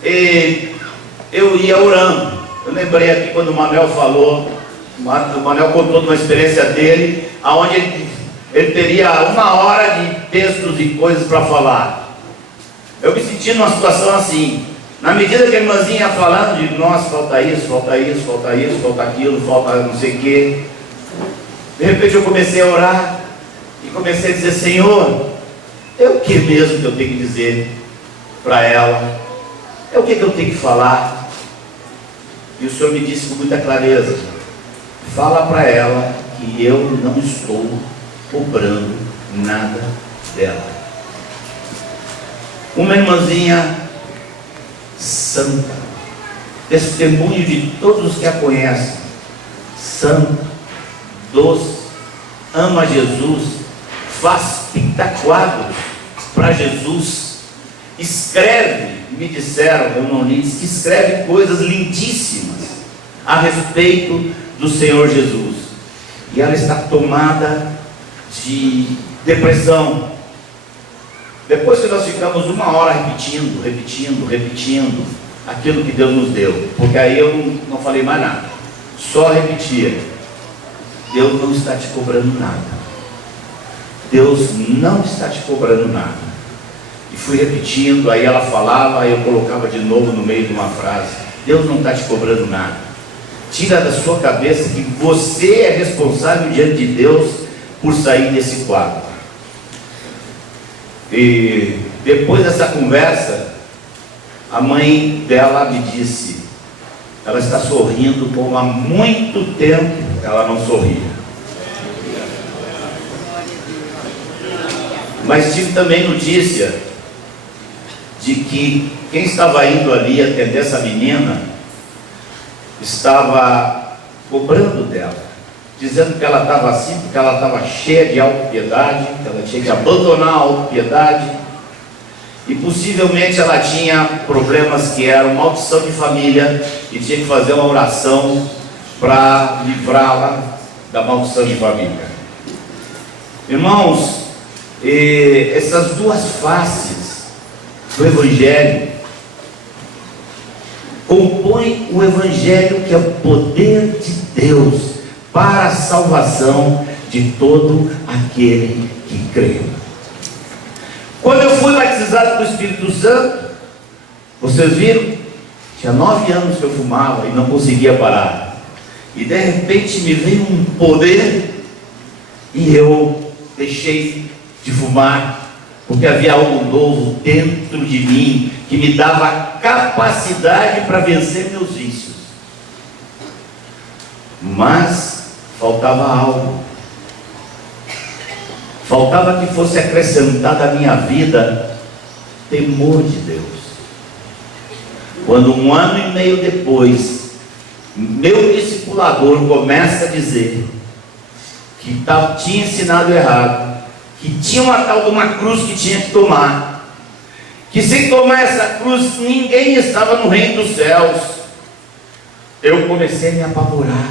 eu ia orando. Eu lembrei aqui quando o Manuel falou, o Manuel contou de uma experiência dele, onde ele teria 1 hora de textos e coisas para falar. Eu me senti numa situação assim. Na medida que a irmãzinha ia falando, eu digo, nossa, falta isso, falta isso, falta isso, falta aquilo, falta não sei o quê. De repente eu comecei a orar e comecei a dizer, Senhor, é o que mesmo que eu tenho que dizer para ela? É o que eu tenho que falar? E o Senhor me disse com muita clareza, fala para ela que eu não estou cobrando nada dela. Uma irmãzinha santa, testemunho de todos os que a conhecem, santa, doce, ama Jesus, faz pinta-quadros para Jesus, escreve, me disseram, eu não li, que escreve coisas lindíssimas a respeito do Senhor Jesus, e ela está tomada de depressão. Depois que nós ficamos 1 hora repetindo aquilo que Deus nos deu, porque aí eu não falei mais nada, só repetia, Deus não está te cobrando nada, Deus não está te cobrando nada. E fui repetindo, aí ela falava, aí eu colocava de novo no meio de uma frase, Deus não está te cobrando nada. Tira da sua cabeça que você é responsável diante de Deus por sair desse quadro. E depois dessa conversa, a mãe dela me disse, ela está sorrindo como há muito tempo ela não sorria. Mas tive também notícia de que quem estava indo ali atender essa menina estava cobrando dela, dizendo que ela estava assim, porque ela estava cheia de autopiedade, que ela tinha que abandonar a autopiedade, e possivelmente ela tinha problemas que eram maldição de família, e tinha que fazer uma oração para livrá-la da maldição de família. Irmãos, essas duas faces do Evangelho compõem o Evangelho, que é o poder de Deus para a salvação de todo aquele que crê. Quando eu fui batizado com o Espírito Santo, vocês viram? Tinha 9 anos que eu fumava e não conseguia parar, e de repente me veio um poder e eu deixei de fumar, porque havia algo novo dentro de mim que me dava capacidade para vencer meus vícios. Mas faltava algo, faltava que fosse acrescentado à minha vida temor de Deus. Quando 1 ano e meio depois, meu discipulador começa a dizer que tinha ensinado errado, que tinha uma tal de uma cruz que tinha que tomar, que sem tomar essa cruz ninguém estava no reino dos céus, eu comecei a me apavorar,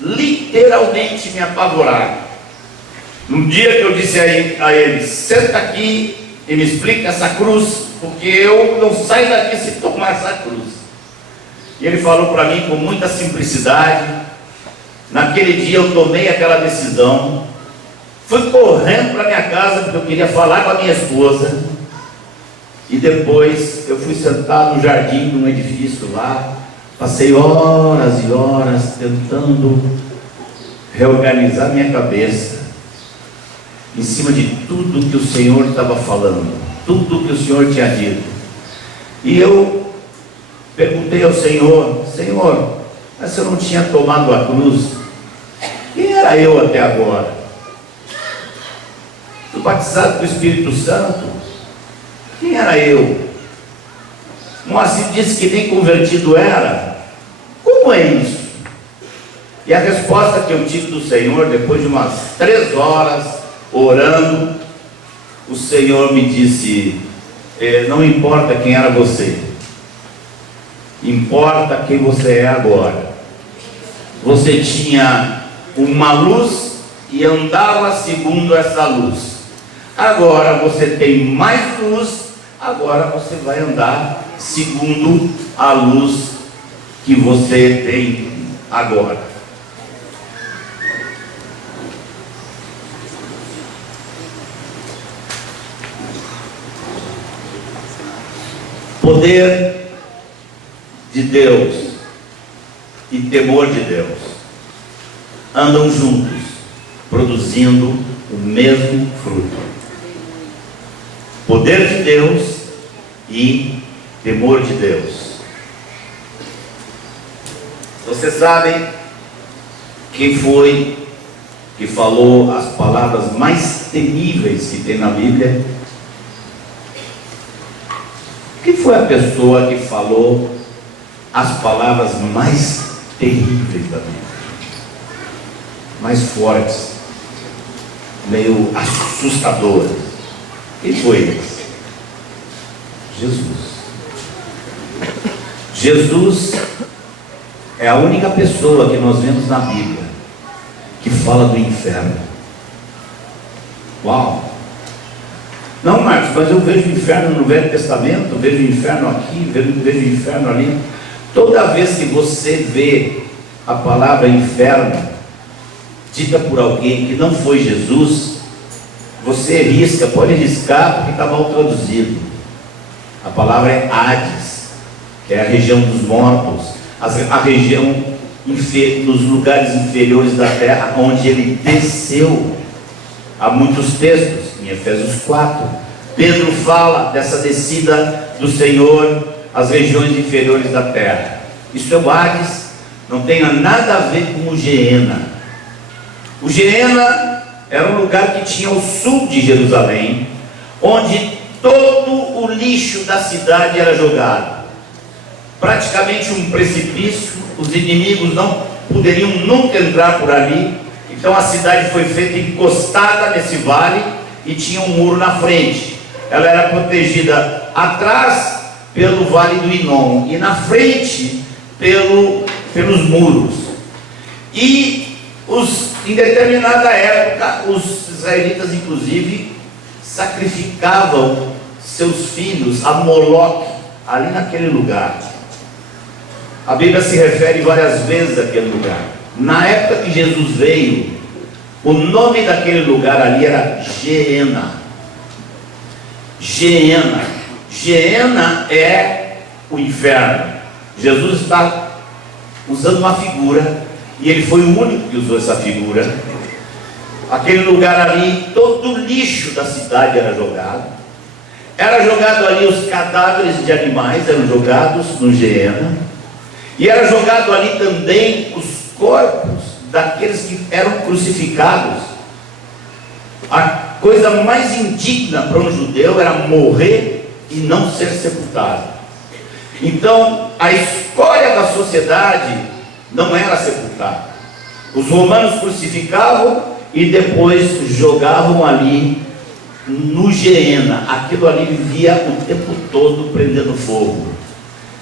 literalmente me apavorar. No dia que eu disse a ele, senta aqui e me explica essa cruz, porque eu não saio daqui sem tomar essa cruz. E ele falou para mim com muita simplicidade. Naquele dia eu tomei aquela decisão, fui correndo para minha casa, porque eu queria falar com a minha esposa, e depois eu fui sentado no jardim de um edifício lá, passei horas e horas tentando reorganizar minha cabeça em cima de tudo que o Senhor estava falando, tudo que o Senhor tinha dito. E eu perguntei ao Senhor, Senhor, Mas se eu não tinha tomado a cruz, quem era eu até agora? Fui batizado com o Espírito Santo, quem era eu? Moacir disse que nem convertido era. Como é isso? E a resposta que eu tive do Senhor, depois de umas 3 horas orando, o Senhor me disse: não importa quem era você, importa quem você é agora. Você tinha uma luz e andava segundo essa luz. Agora você tem mais luz, agora você vai andar segundo a luz que você tem agora. Poder de Deus e temor de Deus andam juntos, produzindo o mesmo fruto. Poder de Deus e temor de Deus. Vocês sabem quem foi que falou as palavras mais temíveis que tem na Bíblia? Quem foi a pessoa que falou as palavras mais terríveis da Bíblia? Mais fortes, meio assustadoras? Quem foi esse? Jesus. Jesus é a única pessoa que nós vemos na Bíblia que fala do inferno. Uau! Não, Marcos, mas eu vejo inferno no Velho Testamento, vejo inferno aqui, vejo inferno ali. Toda vez que você vê a palavra inferno dita por alguém que não foi Jesus, você risca, pode riscar porque está mal traduzido. A palavra é Hades, que é a região dos mortos, a região nos lugares inferiores da terra, onde ele desceu. Há muitos textos, em Efésios 4, Pedro fala dessa descida do Senhor às regiões inferiores da terra. Isso é o Hades, não tem nada a ver com o Geena. O Geena era um lugar que tinha ao sul de Jerusalém, onde todo o lixo da cidade era jogado. Praticamente um precipício, os inimigos não poderiam nunca entrar por ali. Então a cidade foi feita encostada nesse vale e tinha um muro na frente. Ela era protegida atrás pelo vale do Inom e na frente pelos muros. E em determinada época, os israelitas inclusive sacrificavam seus filhos a Moloque ali naquele lugar. A Bíblia se refere várias vezes àquele lugar. Na época que Jesus veio, o nome daquele lugar ali era Geena. Geena. Geena é o inferno. Jesus está usando uma figura, e ele foi o único que usou essa figura. Aquele lugar ali, todo o lixo da cidade era jogado. Era jogado ali os cadáveres de animais, eram jogados no Geena. E era jogado ali também os corpos daqueles que eram crucificados. A coisa mais indigna para um judeu era morrer e não ser sepultado. Então a escória da sociedade não era sepultada. Os romanos crucificavam e depois jogavam ali no Geena. Aquilo ali vivia o tempo todo prendendo fogo.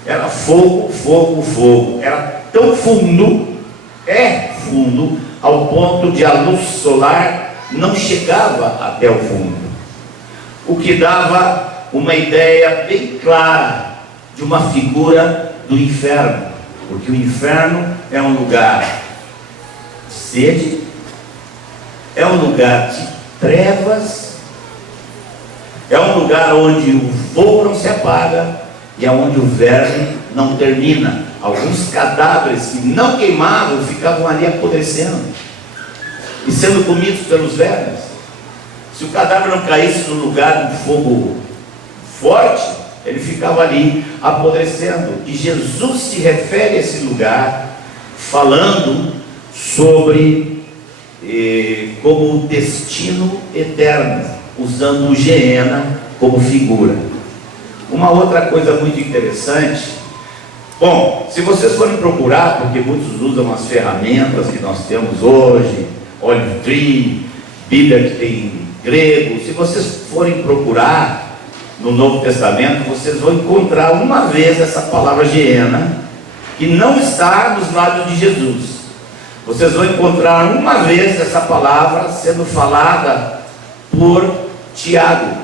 Era fogo, fogo, fogo. Era tão fundo, fundo, ao ponto de a luz solar não chegava até o fundo. O que dava uma ideia bem clara de uma figura do inferno. Porque o inferno é um lugar de sede, é um lugar de trevas, é um lugar onde o fogo não se apaga e é onde o verme não termina. Alguns cadáveres que não queimavam ficavam ali apodrecendo e sendo comidos pelos vermes. Se o cadáver não caísse no lugar de fogo forte, ele ficava ali apodrecendo. E Jesus se refere a esse lugar falando sobre como destino eterno, usando o Geena como figura. Uma outra coisa muito interessante, bom, se vocês forem procurar, porque muitos usam as ferramentas que nós temos hoje, Olive Tree, Bíblia que tem grego, se vocês forem procurar no Novo Testamento, vocês vão encontrar uma vez essa palavra Geena, que não está nos lábios de Jesus. Vocês vão encontrar uma vez essa palavra sendo falada por Tiago,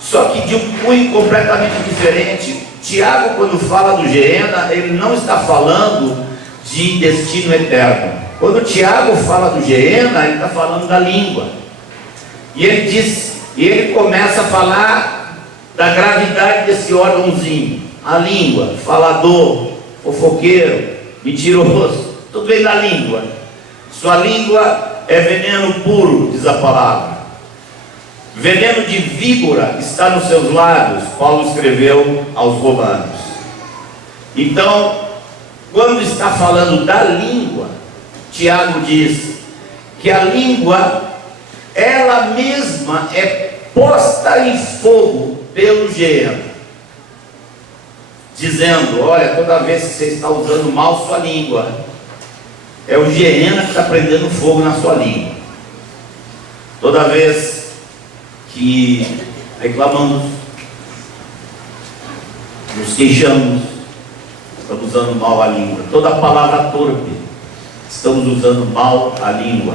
só que de um cunho completamente diferente. Tiago, quando fala do Geena, ele não está falando de destino eterno. Quando Tiago fala do Geena, ele está falando da língua. E ele começa a falar da gravidade desse órgãozinho, a língua, falador, fofoqueiro, mentiroso, tudo vem da língua. Sua língua é veneno puro, diz a palavra. Veneno de víbora está nos seus lábios, Paulo escreveu aos Romanos. Então, quando está falando da língua, Tiago diz que a língua, ela mesma é posta em fogo pelo Geena, dizendo: olha, toda vez que você está usando mal sua língua, é o Geena que está prendendo fogo na sua língua. Toda vez que reclamamos, nos queixamos, estamos usando mal a língua. Toda palavra torpe, estamos usando mal a língua.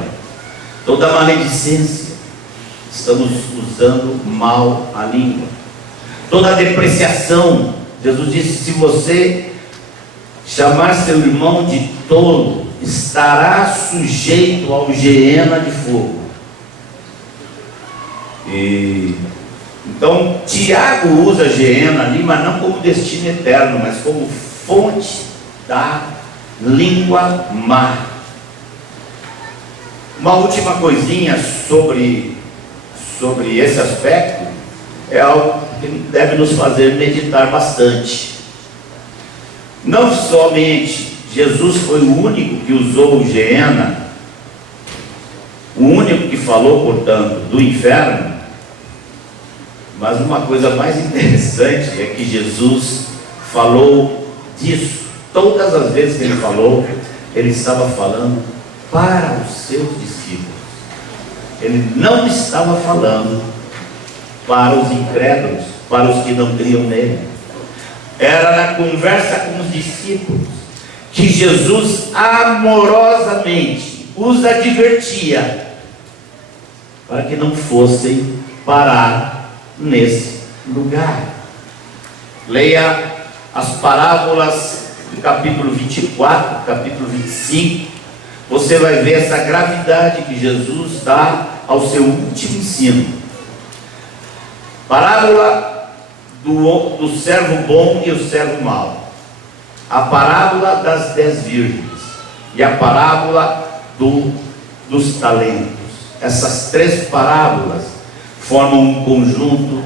Toda maledicência, estamos usando mal a língua. Toda depreciação, Jesus disse: se você chamar seu irmão de tolo, estará sujeito ao Geena de fogo. Então Tiago usa Geena ali, mas não como destino eterno, mas como fonte da língua má. Uma última coisinha sobre esse aspecto, é algo que deve nos fazer meditar bastante. Não somente Jesus foi o único que usou o Geena, o único que falou, portanto, do inferno, mas uma coisa mais interessante é que Jesus falou disso. Todas as vezes que ele falou, ele estava falando para os seus discípulos. Ele não estava falando para os incrédulos, para os que não criam nele. Era na conversa com os discípulos que Jesus amorosamente os advertia para que não fossem parar nesse lugar. Leia as parábolas do capítulo 24, capítulo 25, você vai ver essa gravidade que Jesus dá ao seu último ensino. Parábola do servo bom e o servo mau, a parábola das 10 virgens e a parábola dos talentos. Essas 3 parábolas formam um conjunto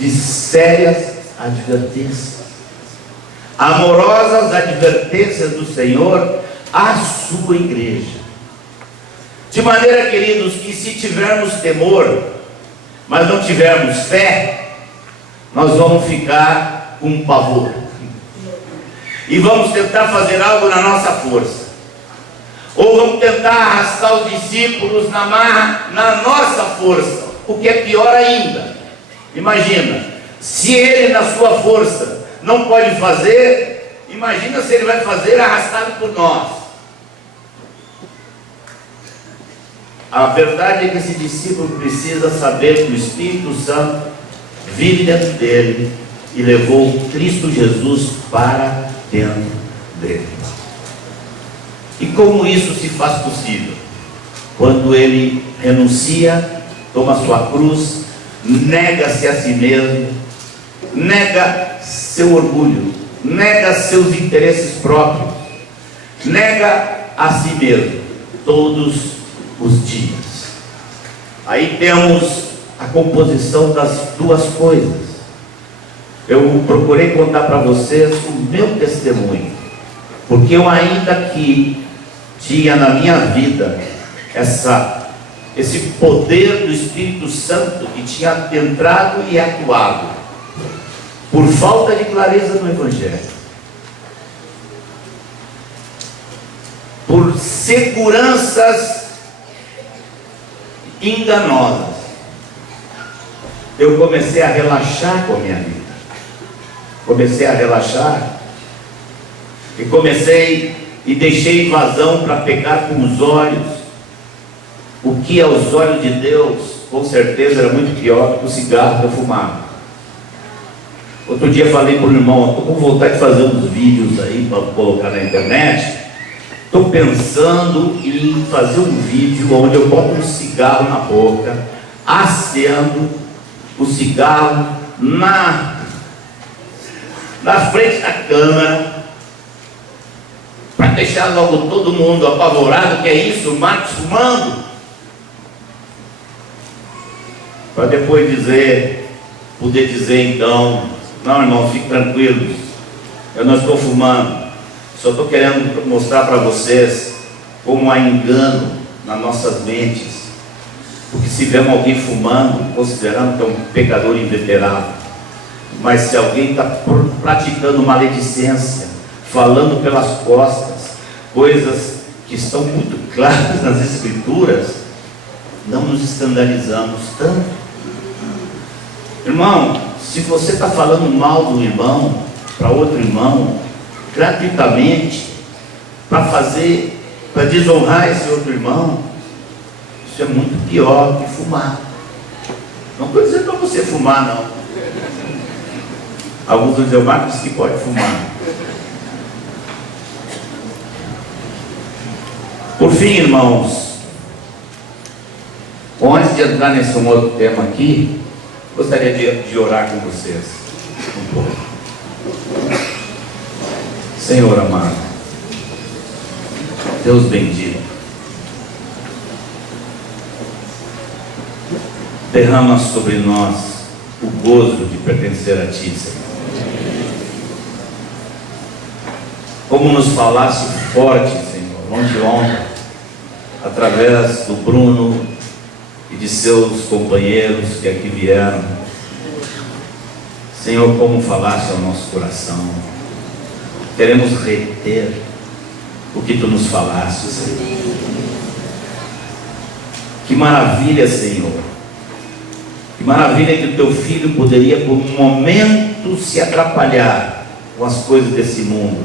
de sérias advertências, amorosas advertências do Senhor à sua igreja. De maneira, queridos, que se tivermos temor, mas não tivermos fé, nós vamos ficar com pavor e vamos tentar fazer algo na nossa força, ou vamos tentar arrastar os discípulos na marra, na nossa força, o que é pior ainda. Imagina, se ele na sua força não pode fazer, imagina se ele vai fazer arrastado por nós. A verdade é que esse discípulo precisa saber que o Espírito Santo vive dentro dele e levou Cristo Jesus para dentro dele. E como isso se faz possível? Quando ele renuncia, toma sua cruz, nega-se a si mesmo, nega seu orgulho, nega seus interesses próprios, nega a si mesmo, todos os dias. Aí temos a composição das duas coisas. Eu procurei contar para vocês o meu testemunho. porque eu ainda que tinha na minha vida esse poder do Espírito Santo que tinha entrado e atuado, por falta de clareza no Evangelho, por seguranças enganosas, eu comecei a relaxar com a minha vida. Comecei a relaxar e deixei vazão para pegar com os olhos o que aos olhos de Deus com certeza era muito pior do que o cigarro que eu fumava. Outro dia falei para o irmão: estou com vontade de fazer uns vídeos aí para colocar na internet. Estou pensando em fazer um vídeo onde eu boto um cigarro na boca, acendo o cigarro na frente da câmera, para deixar logo todo mundo apavorado. Que é isso, Marcos fumando? Para depois poder dizer então: não, irmão, fique tranquilos, eu não estou fumando, só estou querendo mostrar para vocês como há engano nas nossas mentes. Porque se vemos alguém fumando, considerando que é um pecador inveterado, mas se alguém está praticando maledicência, falando pelas costas, coisas que estão muito claras nas Escrituras, não nos escandalizamos tanto. Irmão, se você está falando mal do irmão para outro irmão, gratuitamente, para desonrar esse outro irmão, isso é muito pior que fumar. Não estou dizendo para você fumar, não. Alguns vão dizer: o Marcos disse que pode fumar. Por fim, irmãos, antes de entrar nesse outro tema aqui, gostaria de orar com vocês um pouco. Senhor amado, Deus bendito, derrama sobre nós o gozo de pertencer a Ti, Senhor. Como nos falaste forte, Senhor, ontem, através do Bruno e de seus companheiros que aqui vieram. Senhor, como falaste ao nosso coração. Queremos reter o que Tu nos falaste, Senhor. Que maravilha, Senhor. Que maravilha que o Teu Filho poderia por um momento se atrapalhar com as coisas desse mundo,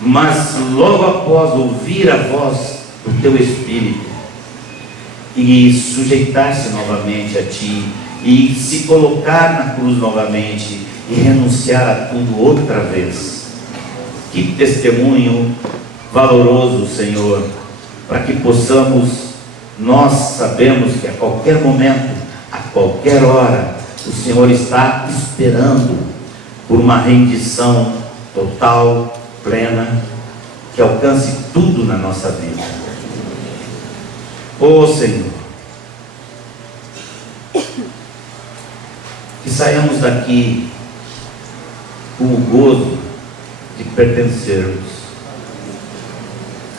mas logo após ouvir a voz do Teu Espírito e sujeitar-se novamente a Ti, e se colocar na cruz novamente e renunciar a tudo outra vez. Que testemunho valoroso, Senhor, para que possamos, nós sabemos que a qualquer momento, a qualquer hora, o Senhor está esperando por uma rendição total, plena, que alcance tudo na nossa vida. Ó Senhor, que saiamos daqui com o gozo de pertencermos.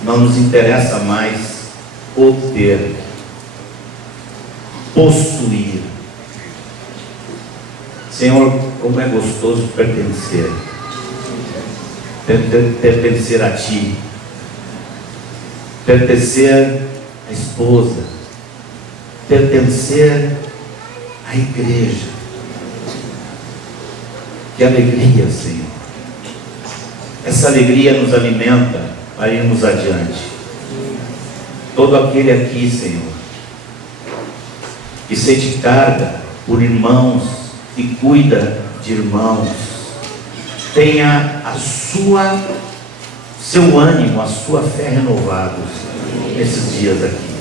Não nos interessa mais obter, possuir. Senhor, como é gostoso pertencer. Pertencer a Ti, pertencer à esposa, pertencer à igreja. Que alegria, Senhor. Essa alegria nos alimenta a irmos adiante. Todo aquele aqui, Senhor, que sente carga por irmãos e cuida de irmãos, tenha seu ânimo, a sua fé renovados nesses dias aqui,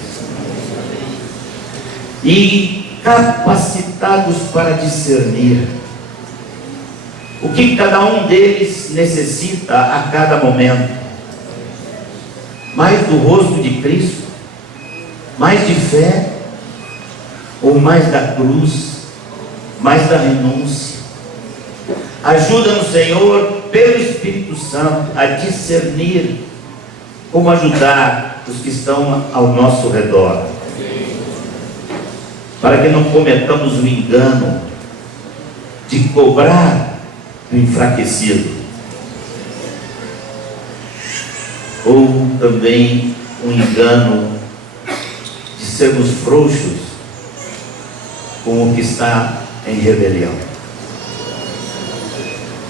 e capacitados para discernir o que cada um deles necessita a cada momento. Mais do rosto de Cristo, mais de fé, ou mais da cruz, mais da renúncia. Ajuda-nos, Senhor, pelo Espírito Santo, a discernir como ajudar os que estão ao nosso redor, para que não cometamos o engano de cobrar o enfraquecido, ou também o engano de sermos frouxos com o que está em rebelião.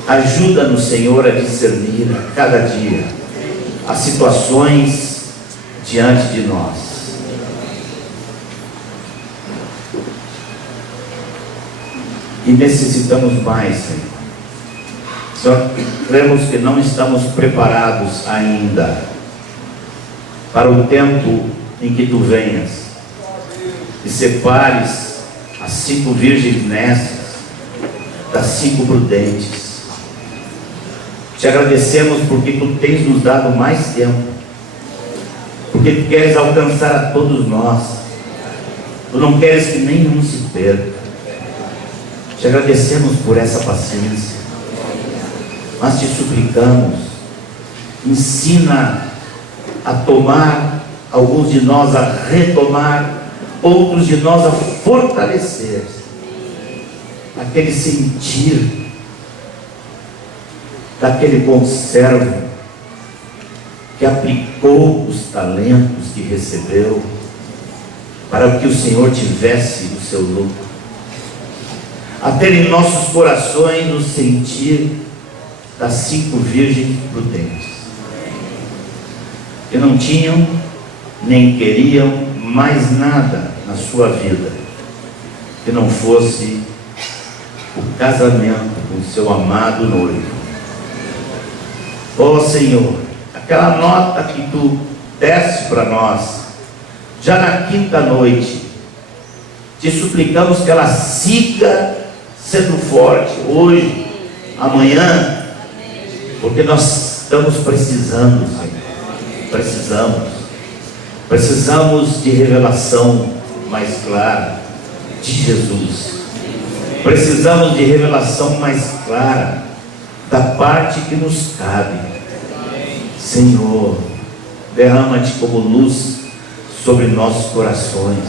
Ajuda-nos, Senhor, a discernir a cada dia as situações diante de nós. E necessitamos mais, Senhor. Só cremos que não estamos preparados ainda para o tempo em que Tu venhas e separes as 5 virgens nestas das 5 prudentes. Te agradecemos porque Tu tens nos dado mais tempo, porque Tu queres alcançar a todos nós. Tu não queres que nenhum se perca. Te agradecemos por essa paciência, mas te suplicamos, ensina a tomar, alguns de nós a retomar, outros de nós a fortalecer aquele sentir daquele bom servo que aplicou os talentos que recebeu para que o Senhor tivesse o seu lucro, a ter em nossos corações o sentir das 5 virgens prudentes, que não tinham nem queriam mais nada na sua vida que não fosse o casamento com seu amado noivo. Ó Senhor, aquela nota que Tu deste para nós, já na quinta noite, te suplicamos que ela siga sendo forte hoje, amanhã, porque nós estamos precisando, Senhor. Precisamos de revelação mais clara de Jesus. Precisamos de revelação mais clara da parte que nos cabe. Senhor, derrama-te como luz sobre nossos corações.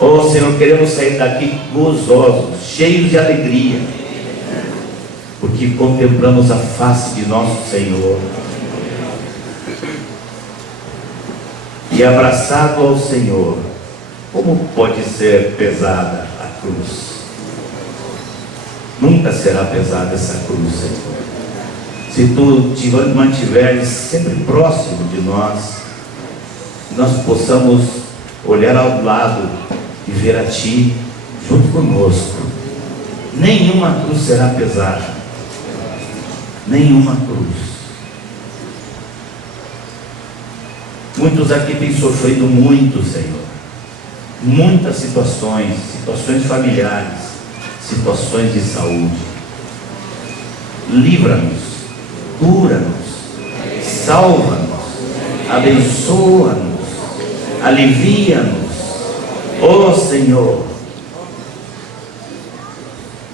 Oh Senhor, queremos sair daqui gozosos, cheios de alegria, porque contemplamos a face de nosso Senhor. E abraçado ao Senhor, como pode ser pesada a cruz? Nunca será pesada essa cruz, Senhor, se Tu te mantiveres sempre próximo de nós, nós possamos olhar ao lado e ver a Ti junto conosco. Nenhuma cruz será pesada, nenhuma cruz. Muitos aqui têm sofrido muito, Senhor, muitas situações familiares, situações de saúde. Livra-nos, cura-nos, salva-nos, abençoa-nos, alivia-nos, ó Senhor.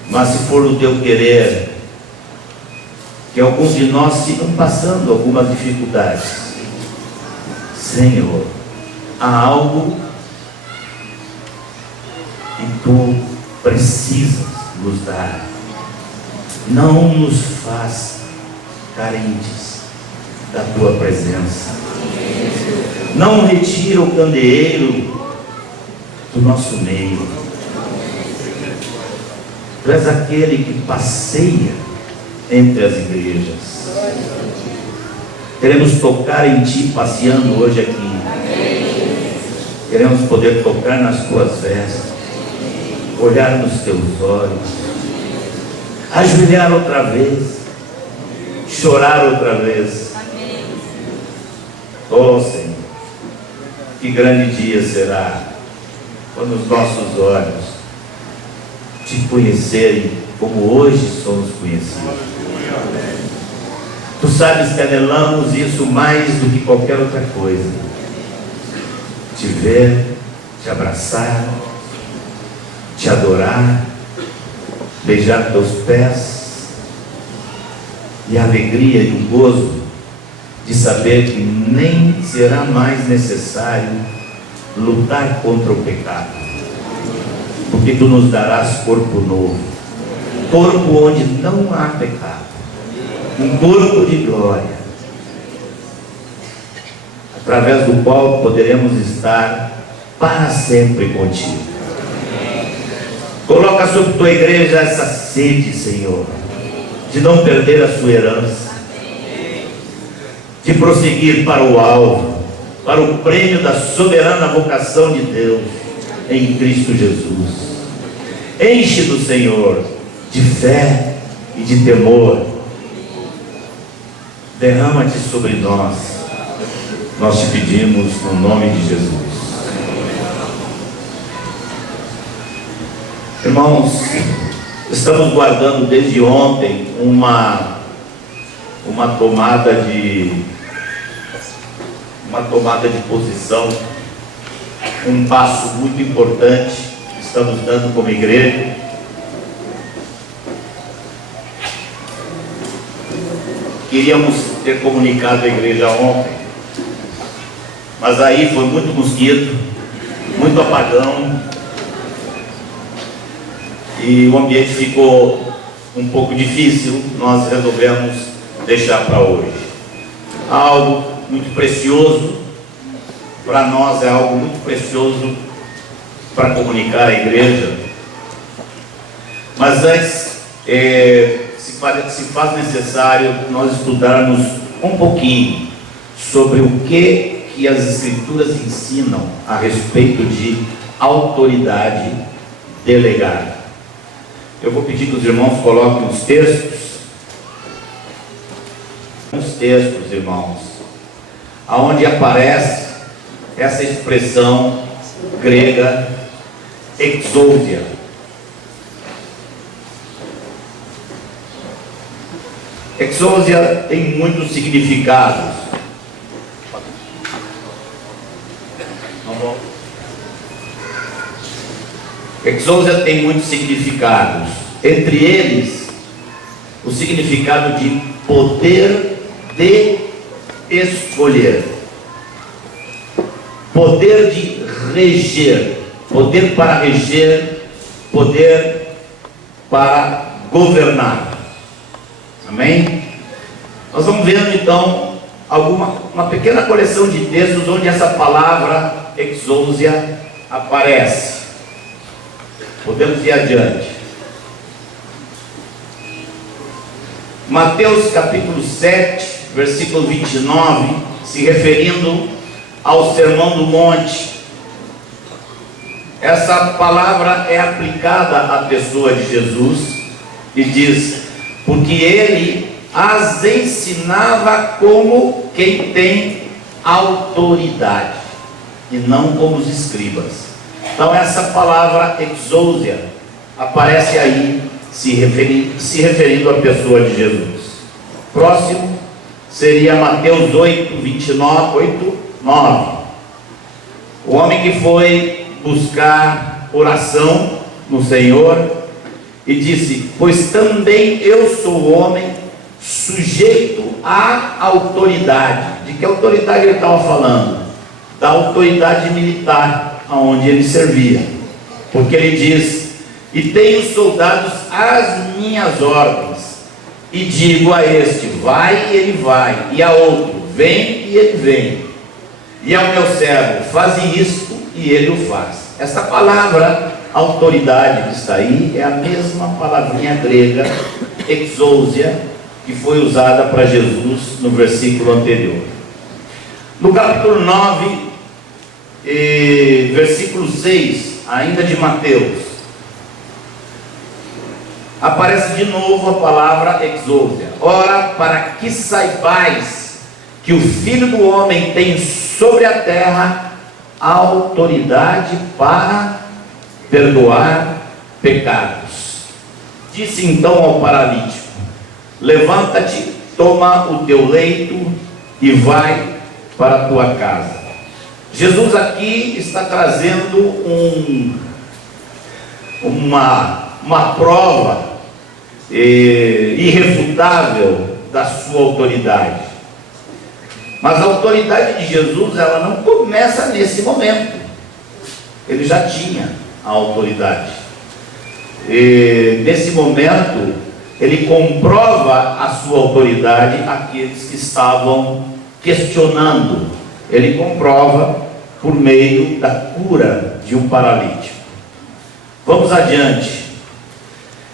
Mas se for o Teu querer que alguns de nós sigam passando algumas dificuldades, Senhor, há algo que Tu precisas nos dar. Não nos faz carentes da Tua presença. Não retira o candeeiro do nosso meio. Tu és aquele que passeia entre as igrejas. Queremos tocar em Ti passeando hoje aqui. Queremos poder tocar nas Tuas vestes, olhar nos Teus olhos, ajoelhar outra vez, chorar outra vez. Oh Senhor, que grande dia será quando os nossos olhos Te conhecerem como hoje somos conhecidos. Tu sabes que anelamos isso mais do que qualquer outra coisa. Te ver, Te abraçar, Te adorar, beijar Teus pés, e a alegria e o gozo de saber que nem será mais necessário lutar contra o pecado, porque tu nos darás corpo novo, corpo onde não há pecado, um corpo de glória, através do qual poderemos estar para sempre contigo. Coloca sobre tua igreja essa sede, Senhor, de não perder a sua herança, de prosseguir para o alvo, para o prêmio da soberana vocação de Deus em Cristo Jesus. Enche-nos, Senhor, de fé e de temor. Derrama-te sobre nós, nós te pedimos no nome de Jesus. Irmãos, estamos guardando desde ontem uma tomada de posição, um passo muito importante que estamos dando como igreja. Queríamos ter comunicado a igreja ontem, mas aí foi muito mosquito, muito apagão, e o ambiente ficou um pouco difícil. Nós resolvemos deixar para hoje. Algo muito precioso para nós, é algo muito precioso para comunicar à igreja. Mas antes, se faz necessário nós estudarmos um pouquinho sobre o que as Escrituras ensinam a respeito de autoridade delegada. Eu vou pedir que os irmãos coloquem os textos, irmãos, aonde aparece essa expressão grega exousia. Exousia tem muitos significados. Exousia tem muitos significados. Entre eles, o significado de poder de escolher, poder de reger, poder para reger, poder para governar. Amém? Nós vamos vendo então uma pequena coleção de textos onde essa palavra exousia aparece. Podemos ir adiante. Mateus capítulo 7, versículo 29, se referindo ao Sermão do Monte. Essa palavra é aplicada à pessoa de Jesus e diz: porque ele as ensinava como quem tem autoridade, e não como os escribas. Então essa palavra exousia aparece aí, se referindo à pessoa de Jesus. Próximo seria Mateus 8, 9. O homem que foi buscar oração no Senhor e disse: pois também eu sou homem sujeito à autoridade. De que autoridade ele estava falando? Da autoridade militar aonde ele servia, porque ele diz: e tenho soldados às minhas ordens, e digo a este: vai, e ele vai, e a outro: vem, e ele vem, e ao meu servo: faze isto, e ele o faz. Essa palavra autoridade que está aí é a mesma palavrinha grega exousia que foi usada para Jesus no versículo anterior. No capítulo 9, versículo 6, ainda de Mateus, aparece de novo a palavra exousia. Ora, para que saibais que o Filho do Homem tem sobre a terra autoridade para perdoar pecados. Disse então ao paralítico: levanta-te, toma o teu leito e vai para a tua casa. Jesus aqui está trazendo uma prova irrefutável da sua autoridade. Mas a autoridade de Jesus, ela não começa nesse momento. Ele já tinha a autoridade. E nesse momento, ele comprova a sua autoridade àqueles que estavam questionando. Ele comprova por meio da cura de um paralítico. Vamos adiante.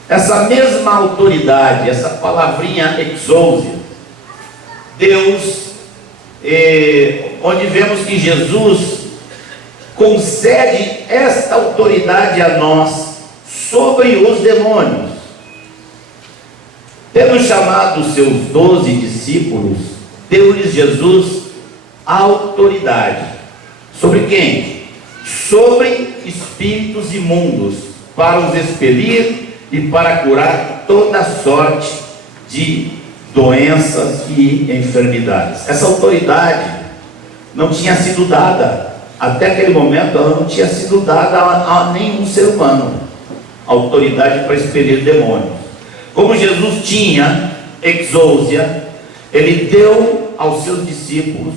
Essa mesma autoridade, essa palavrinha exousia, Deus, onde vemos que Jesus concede esta autoridade a nós sobre os demônios. Tendo chamado os seus 12 discípulos, deu-lhes Jesus a autoridade. Sobre quem? Sobre espíritos imundos, para os expelir e para curar toda sorte de doenças e enfermidades. Essa autoridade não tinha sido dada, até aquele momento ela não tinha sido dada a nenhum ser humano, autoridade para expelir demônios. Como Jesus tinha exousia, ele deu aos seus discípulos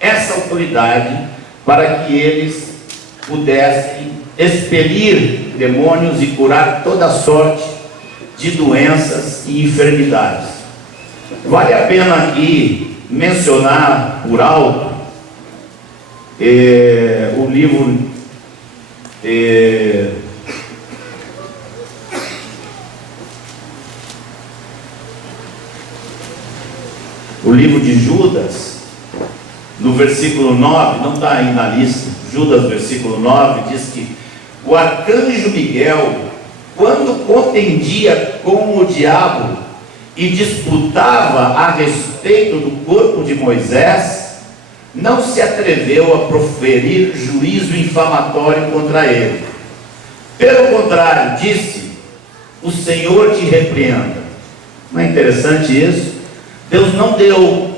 essa autoridade para que eles pudessem expelir demônios e curar toda sorte de doenças e enfermidades. Vale a pena aqui mencionar por alto o livro de Judas, no versículo 9, não está aí na lista. Judas, versículo 9, diz que o arcanjo Miguel, quando contendia com o diabo e disputava a respeito do corpo de Moisés, não se atreveu a proferir juízo infamatório contra ele. Pelo contrário, disse: o Senhor te repreenda. Não é interessante isso? Deus não deu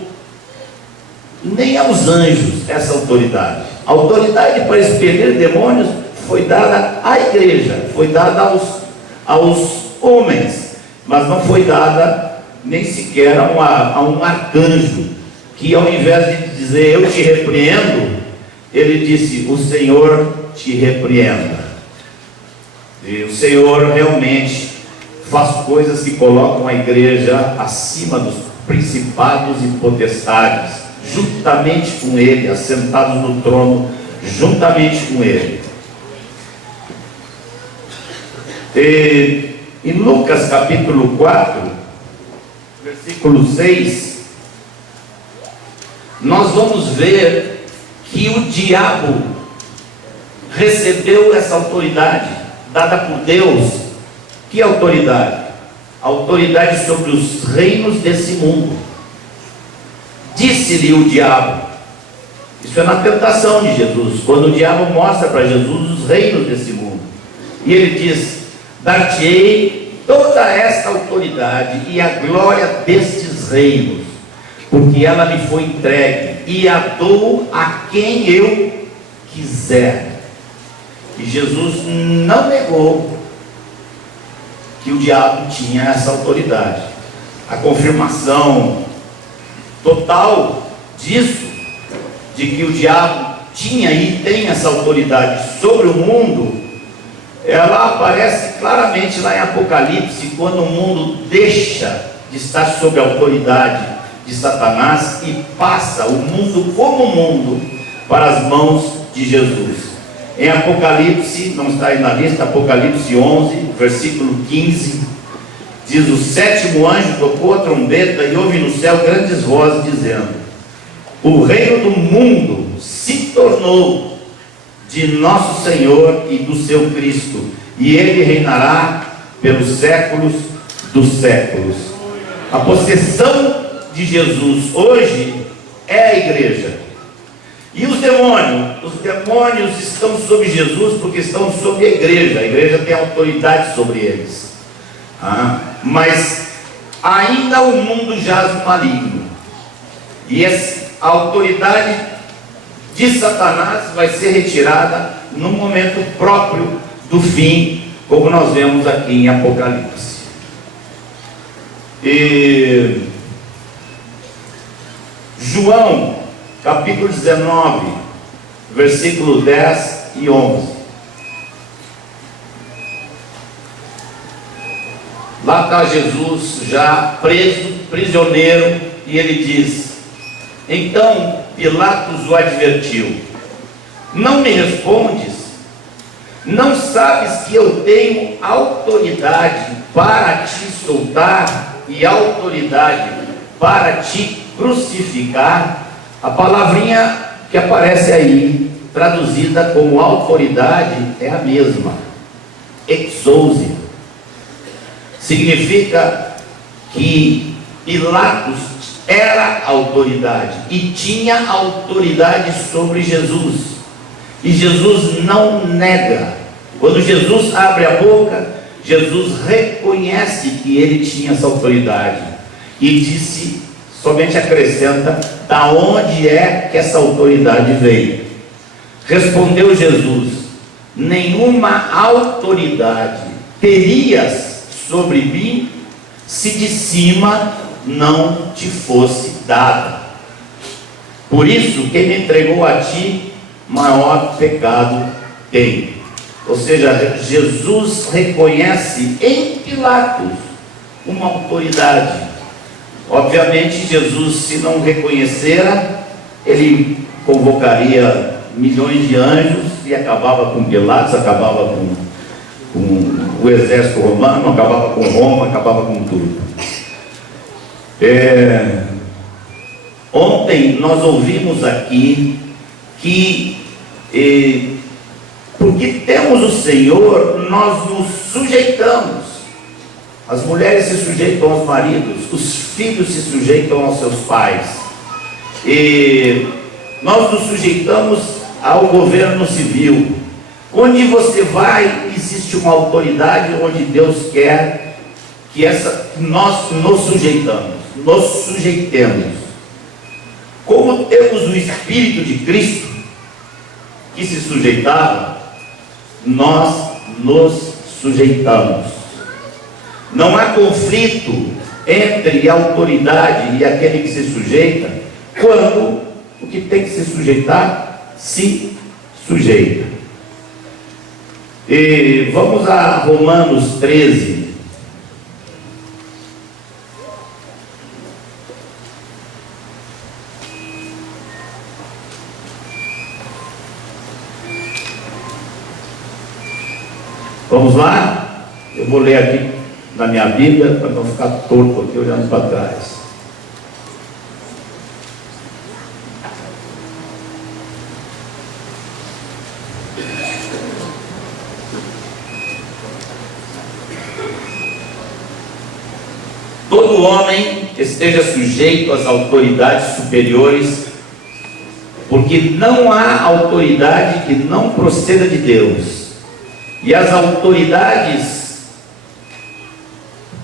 nem aos anjos essa autoridade. A autoridade para expelir demônios foi dada à igreja, foi dada aos homens, mas não foi dada nem sequer a um arcanjo, que ao invés de dizer eu te repreendo, ele disse o Senhor te repreenda. E o Senhor realmente faz coisas que colocam a igreja acima dos principados e potestades, juntamente com ele, assentados no trono, juntamente com ele. Em Lucas capítulo 4, versículo 6, nós vamos ver que o diabo recebeu essa autoridade dada por Deus. Que autoridade? Autoridade sobre os reinos desse mundo. Disse-lhe o diabo, isso é na tentação de Jesus, quando o diabo mostra para Jesus os reinos desse mundo, e ele diz: dar-te-ei toda esta autoridade e a glória destes reinos, porque ela me foi entregue, e a dou a quem eu quiser. E Jesus não negou que o diabo tinha essa autoridade. A confirmação total disso, de que o diabo tinha e tem essa autoridade sobre o mundo, ela aparece claramente lá em Apocalipse, quando o mundo deixa de estar sob a autoridade de Satanás e passa o mundo como mundo para as mãos de Jesus. Em Apocalipse, não está aí na lista, Apocalipse 11, versículo 15, diz: o sétimo anjo tocou a trombeta e houve no céu grandes vozes dizendo: o reino do mundo se tornou de nosso Senhor e do seu Cristo, e ele reinará pelos séculos dos séculos. A possessão de Jesus hoje é a igreja. E os demônios? Os demônios estão sob Jesus porque estão sob a igreja tem autoridade sobre eles. Mas ainda o mundo jaz no maligno. E a autoridade de Satanás vai ser retirada no momento próprio do fim, como nós vemos aqui em Apocalipse. E João, capítulo 19, versículo 10 e 11. Lá está Jesus já preso, prisioneiro, e ele diz: então Pilatos o advertiu: não me respondes? Não sabes que eu tenho autoridade para te soltar e autoridade para te crucificar? A palavrinha que aparece aí, traduzida como autoridade, é a mesma, exousia. Significa que Pilatos era autoridade e tinha autoridade sobre Jesus. E Jesus não nega. Quando Jesus abre a boca, Jesus reconhece que ele tinha essa autoridade. E disse, somente acrescenta, da onde é que essa autoridade veio. Respondeu Jesus: nenhuma autoridade terias sobre mim se de cima não te fosse dada. Por isso, quem me entregou a ti, maior pecado tem. Ou seja, Jesus reconhece em Pilatos uma autoridade. Obviamente, Jesus, se não reconhecera, ele convocaria milhões de anjos e acabava com Pilatos, acabava com o exército romano, acabava com Roma, acabava com tudo. Ontem nós ouvimos aqui que porque temos o Senhor, nós nos sujeitamos. As mulheres se sujeitam aos maridos, os filhos se sujeitam aos seus pais, e nós nos sujeitamos ao governo civil. Onde você vai, existe uma autoridade onde Deus quer que nós nos sujeitemos. Como temos o Espírito de Cristo que se sujeitava, nós nos sujeitamos. Não há conflito entre a autoridade e aquele que se sujeita, quando o que tem que se sujeitar, se sujeita. E vamos a Romanos 13. Vamos lá? Eu vou ler aqui na minha Bíblia, para não ficar torto aqui olhando para trás. Todo homem esteja sujeito às autoridades superiores, porque não há autoridade que não proceda de Deus. E as autoridades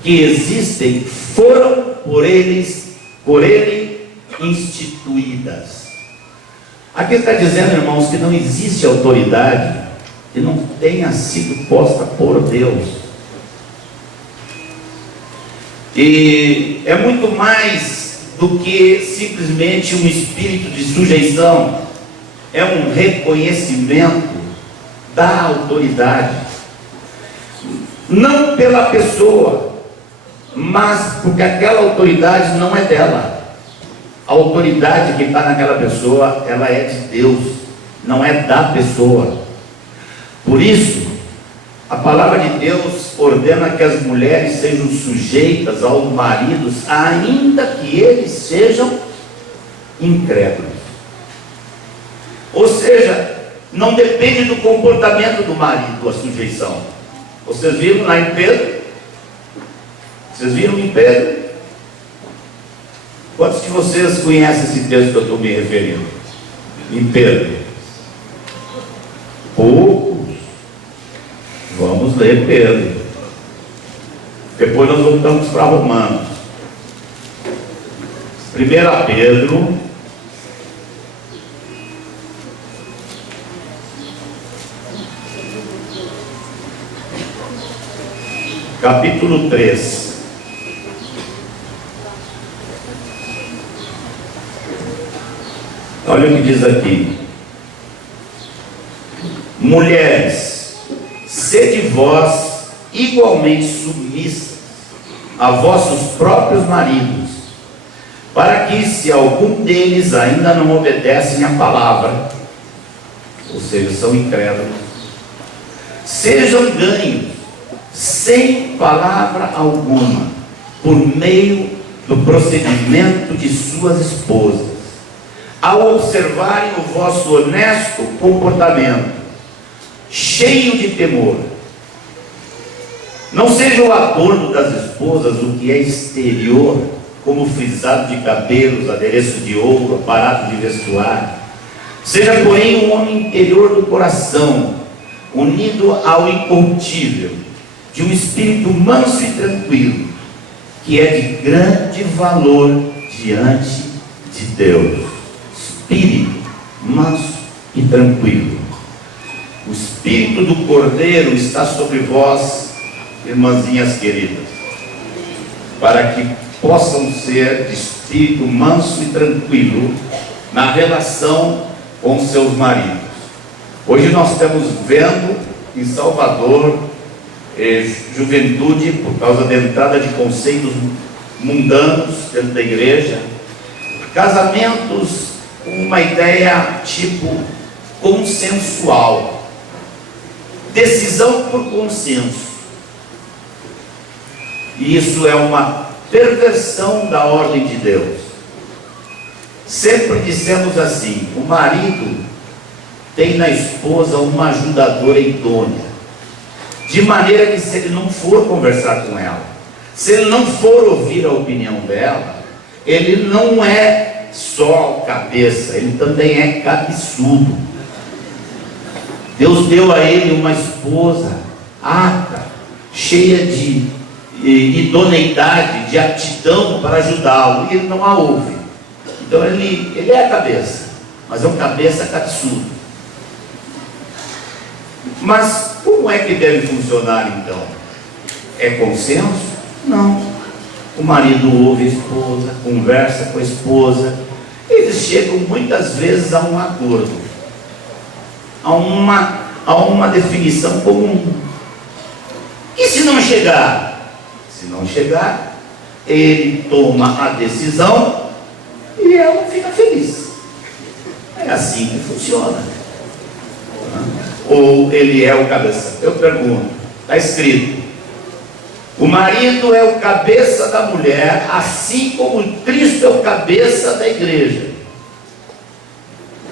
que existem foram por ele instituídas. Aqui está dizendo, irmãos, que não existe autoridade que não tenha sido posta por Deus. E é muito mais do que simplesmente um espírito de sujeição. É um reconhecimento da autoridade, não pela pessoa, mas porque aquela autoridade não é dela. A autoridade que está naquela pessoa, ela é de Deus, não é da pessoa. Por isso, a palavra de Deus ordena que as mulheres sejam sujeitas aos maridos, ainda que eles sejam incrédulos. Ou seja, não depende do comportamento do marido a sujeição. Vocês viram lá em Pedro? Vocês viram em Pedro? Quantos de vocês conhecem esse texto que eu estou me referindo? Em Pedro? Poucos. Vamos ler Pedro. Depois nós voltamos para Romanos. 1 Pedro, capítulo 3. Olha o que diz aqui: mulheres, sede vós igualmente submissas a vossos próprios maridos, para que, se algum deles ainda não obedecem à palavra, ou seja, são incrédulos, sejam ganhos sem palavra alguma, por meio do procedimento de suas esposas, ao observarem o vosso honesto comportamento, cheio de temor. Não seja o adorno das esposas o que é exterior, como frisado de cabelos, adereço de ouro, aparato de vestuário. Seja, porém, um homem interior do coração, unido ao incorruptível, de um espírito manso e tranquilo, que é de grande valor diante de Deus. Espírito manso e tranquilo. O Espírito do Cordeiro está sobre vós, irmãzinhas queridas, para que possam ser de espírito manso e tranquilo na relação com seus maridos. Hoje nós estamos vendo em Salvador juventude, por causa da entrada de conceitos mundanos dentro da igreja, casamentos com uma ideia tipo consensual, decisão por consenso. E isso é uma perversão da ordem de Deus. Sempre dissemos assim: o marido tem na esposa uma ajudadora idônea, de maneira que, se ele não for conversar com ela, se ele não for ouvir a opinião dela, ele não é só cabeça, ele também é cabeçudo. Deus deu a ele uma esposa apta, cheia de idoneidade, de aptidão para ajudá-lo, e ele não a ouve. Então ele é a cabeça, mas é um cabeça cabeçudo. Mas como é que deve funcionar então? É consenso? Não. O marido ouve a esposa, conversa com a esposa, eles chegam muitas vezes a um acordo, a uma definição comum. E se não chegar? Se não chegar, ele toma a decisão e ela fica feliz. É assim que funciona. Ou ele é o cabeça? Eu pergunto, está escrito: o marido é o cabeça da mulher, assim como Cristo é o cabeça da igreja.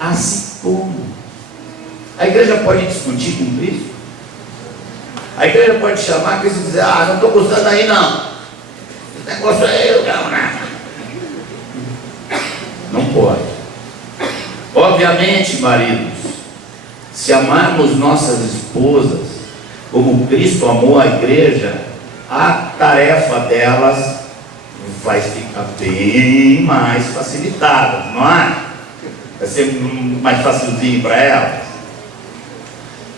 Assim como a igreja pode discutir com Cristo? A igreja pode chamar Cristo e dizer: ah, não estou gostando aí não, esse negócio aí eu quero nada. Não pode. Obviamente, maridos, se amarmos nossas esposas como Cristo amou a igreja, a tarefa delas vai ficar bem mais facilitada, não é? Vai ser mais facilzinho para elas.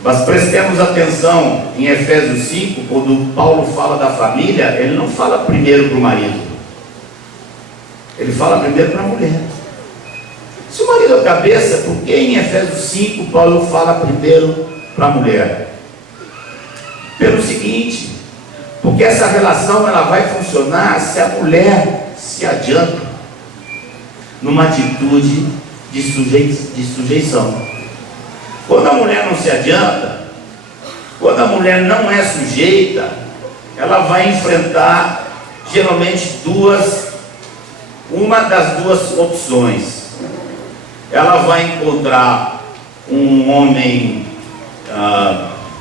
Mas prestemos atenção em Efésios 5, quando Paulo fala da família, ele não fala primeiro para o marido, ele fala primeiro para a mulher. Se o marido é a cabeça, por que em Efésios 5 Paulo fala primeiro para a mulher? Pelo seguinte: porque essa relação ela vai funcionar se a mulher se adianta numa atitude de sujeição. Quando a mulher não se adianta, quando a mulher não é sujeita, ela vai enfrentar geralmente uma das duas opções. Ela vai encontrar um homem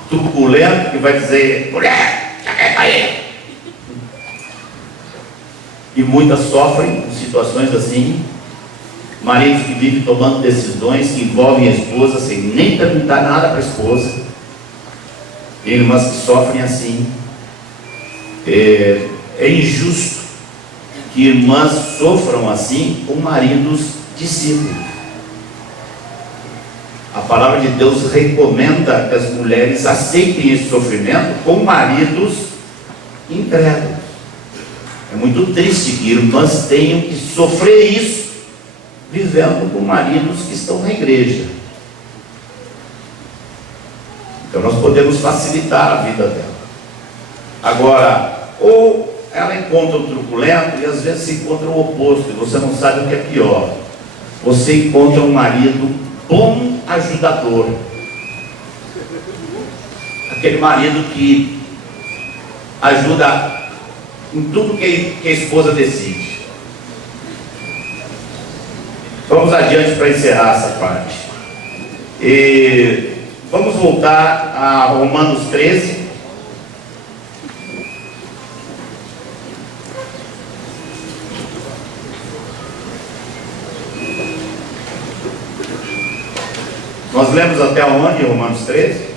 turbulento que vai dizer: mulher, já quer cair. E muitas sofrem situações assim. Maridos que vivem tomando decisões que envolvem a esposa sem nem perguntar nada para a esposa. E irmãs que sofrem assim. É injusto que irmãs sofram assim com maridos discípulos. A palavra de Deus recomenda que as mulheres aceitem esse sofrimento com maridos incrédulos. É muito triste que irmãs tenham que sofrer isso vivendo com maridos que estão na igreja. Então nós podemos facilitar a vida dela. Agora, ou ela encontra o truculento e às vezes se encontra o oposto, e você não sabe o que é pior. Você encontra um marido bom ajudador, aquele marido que ajuda em tudo que a esposa decide. Vamos adiante para encerrar essa parte. E vamos voltar a Romanos 13. Nós lemos até onde, Romanos 13?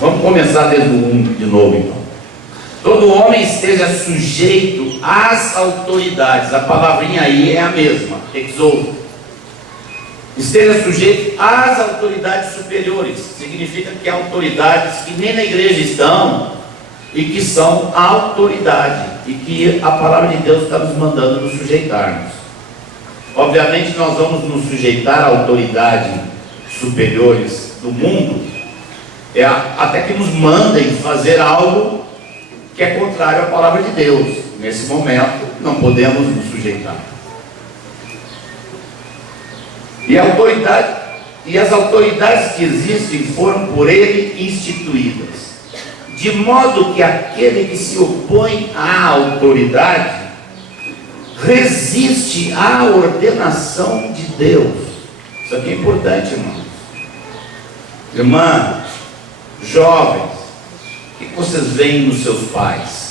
Vamos começar desde o 1 de novo, então. Todo homem esteja sujeito às autoridades. A palavrinha aí é a mesma, exouto. Esteja sujeito às autoridades superiores. Significa que há autoridades que nem na igreja estão e que são a autoridade, e que a palavra de Deus está nos mandando nos sujeitarmos. Obviamente nós vamos nos sujeitar à autoridade superiores do mundo, até que nos mandem fazer algo que é contrário à palavra de Deus. Nesse momento não podemos nos sujeitar. E as autoridades que existem foram por ele instituídas, de modo que aquele que se opõe à autoridade resiste à ordenação de Deus. Isso aqui é importante, irmãos. Irmãs, jovens, o que vocês veem nos seus pais?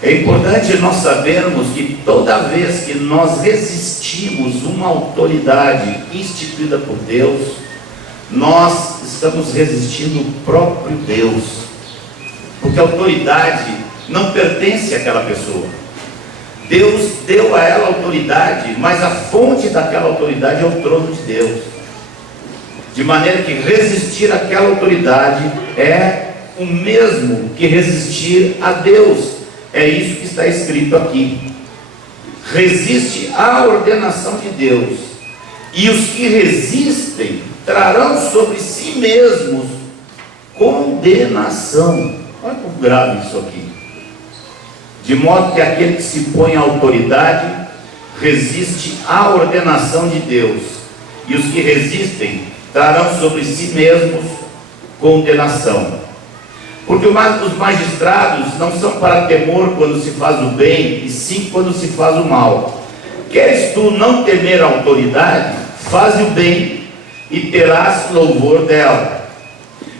É importante nós sabermos que toda vez que nós resistimos uma autoridade instituída por Deus, nós estamos resistindo o próprio Deus, porque a autoridade não pertence àquela pessoa. Deus deu a ela autoridade, mas a fonte daquela autoridade é o trono de Deus, de maneira que resistir àquela autoridade é o mesmo que resistir a Deus. É isso que está escrito aqui: resiste à ordenação de Deus, e os que resistem trarão sobre si mesmos condenação. Olha como grave isso aqui. De modo que aquele que se põe à autoridade resiste à ordenação de Deus, e os que resistem trarão sobre si mesmos condenação. Porque os magistrados não são para temor quando se faz o bem, e sim quando se faz o mal. Queres tu não temer a autoridade? Faze o bem e terás louvor dela,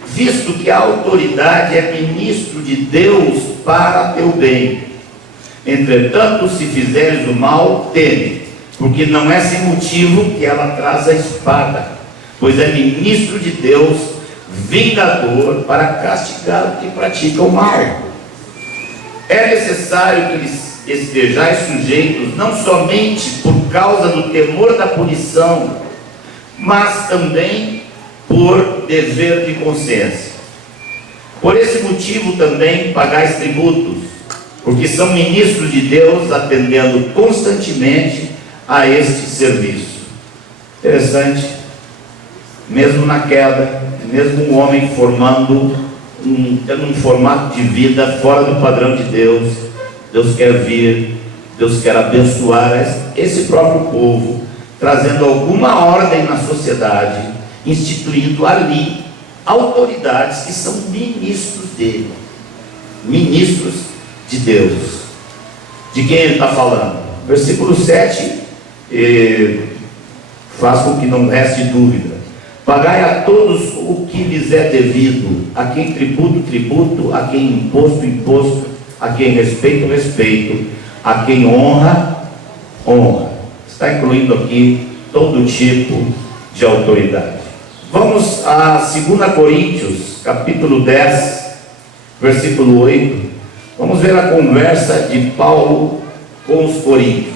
visto que a autoridade é ministro de Deus para teu bem. Entretanto, se fizeres o mal, teme, porque não é sem motivo que ela traz a espada, pois é ministro de Deus, vingador, para castigar o que pratica o mal. É necessário que lhes estejais sujeitos, não somente por causa do temor da punição, mas também por dever de consciência. Por esse motivo também pagais tributos, porque são ministros de Deus, atendendo constantemente a este serviço. Interessante, mesmo na queda, mesmo um homem tendo um formato de vida fora do padrão de Deus, Deus quer vir, Deus quer abençoar esse próprio povo, trazendo alguma ordem na sociedade, instituindo ali autoridades que são ministros dele, ministros de Deus. De quem ele está falando? Versículo 7 faz com que não reste dúvida. Pagai a todos o que lhes é devido, a quem tributo, tributo, a quem imposto, imposto, a quem respeito, respeito, a quem honra, honra. Está incluindo aqui todo tipo de autoridade. Vamos a 2 Coríntios, capítulo 10, versículo 8. Vamos ver a conversa de Paulo com os coríntios.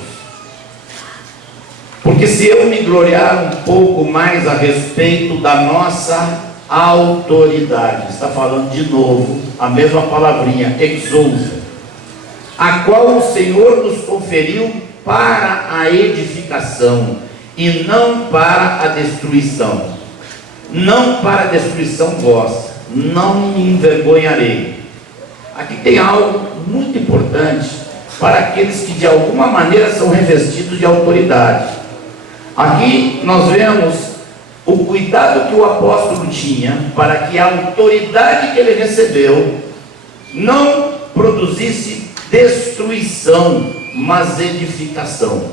Porque se eu me gloriar um pouco mais a respeito da nossa autoridade. Está falando de novo a mesma palavrinha, exousia, a qual o Senhor nos conferiu para a edificação e não para a destruição. Não para a destruição vossa, não me envergonharei. Aqui tem algo muito importante para aqueles que de alguma maneira são revestidos de autoridade. Aqui nós vemos o cuidado que o apóstolo tinha para que a autoridade que ele recebeu não produzisse destruição, mas edificação.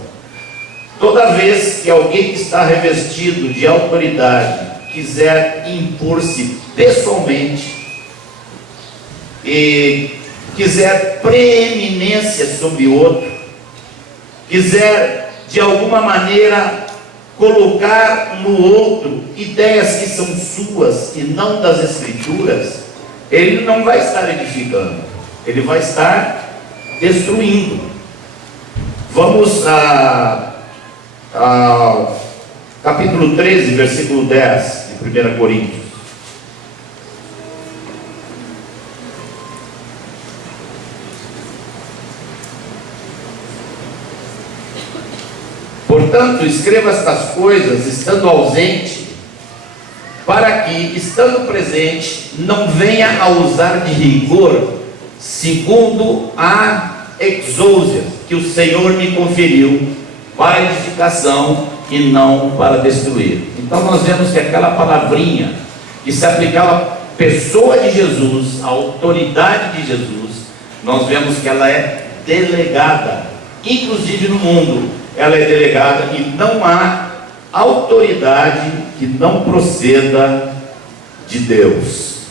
Toda vez que alguém que está revestido de autoridade quiser impor-se pessoalmente e quiser preeminência sobre outro, quiser de alguma maneira colocar no outro ideias que são suas e não das Escrituras, ele não vai estar edificando, ele vai estar destruindo. Vamos ao capítulo 13, versículo 10 de 1 Coríntios. Portanto, escreva estas coisas estando ausente, para que, estando presente, não venha a usar de rigor, segundo a exousia que o Senhor me conferiu, para edificação e não para destruir. Então nós vemos que aquela palavrinha que se aplicava à pessoa de Jesus, à autoridade de Jesus, nós vemos que ela é delegada, inclusive no mundo, ela é delegada e não há autoridade que não proceda de Deus.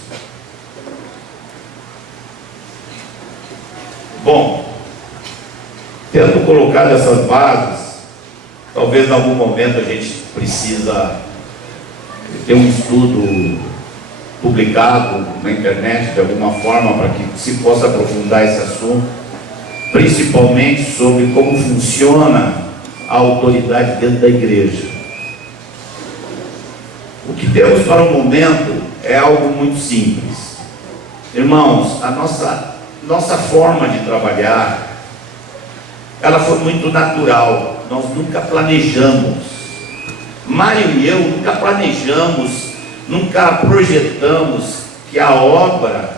Bom, tendo colocado essas bases, talvez em algum momento a gente precisa ter um estudo publicado na internet de alguma forma para que se possa aprofundar esse assunto, principalmente sobre como funciona a autoridade dentro da igreja. O que temos para o momento é algo muito simples. Irmãos, a nossa forma de trabalhar, ela foi muito natural. Nós nunca planejamos. Mário e eu nunca planejamos, nunca projetamos que a obra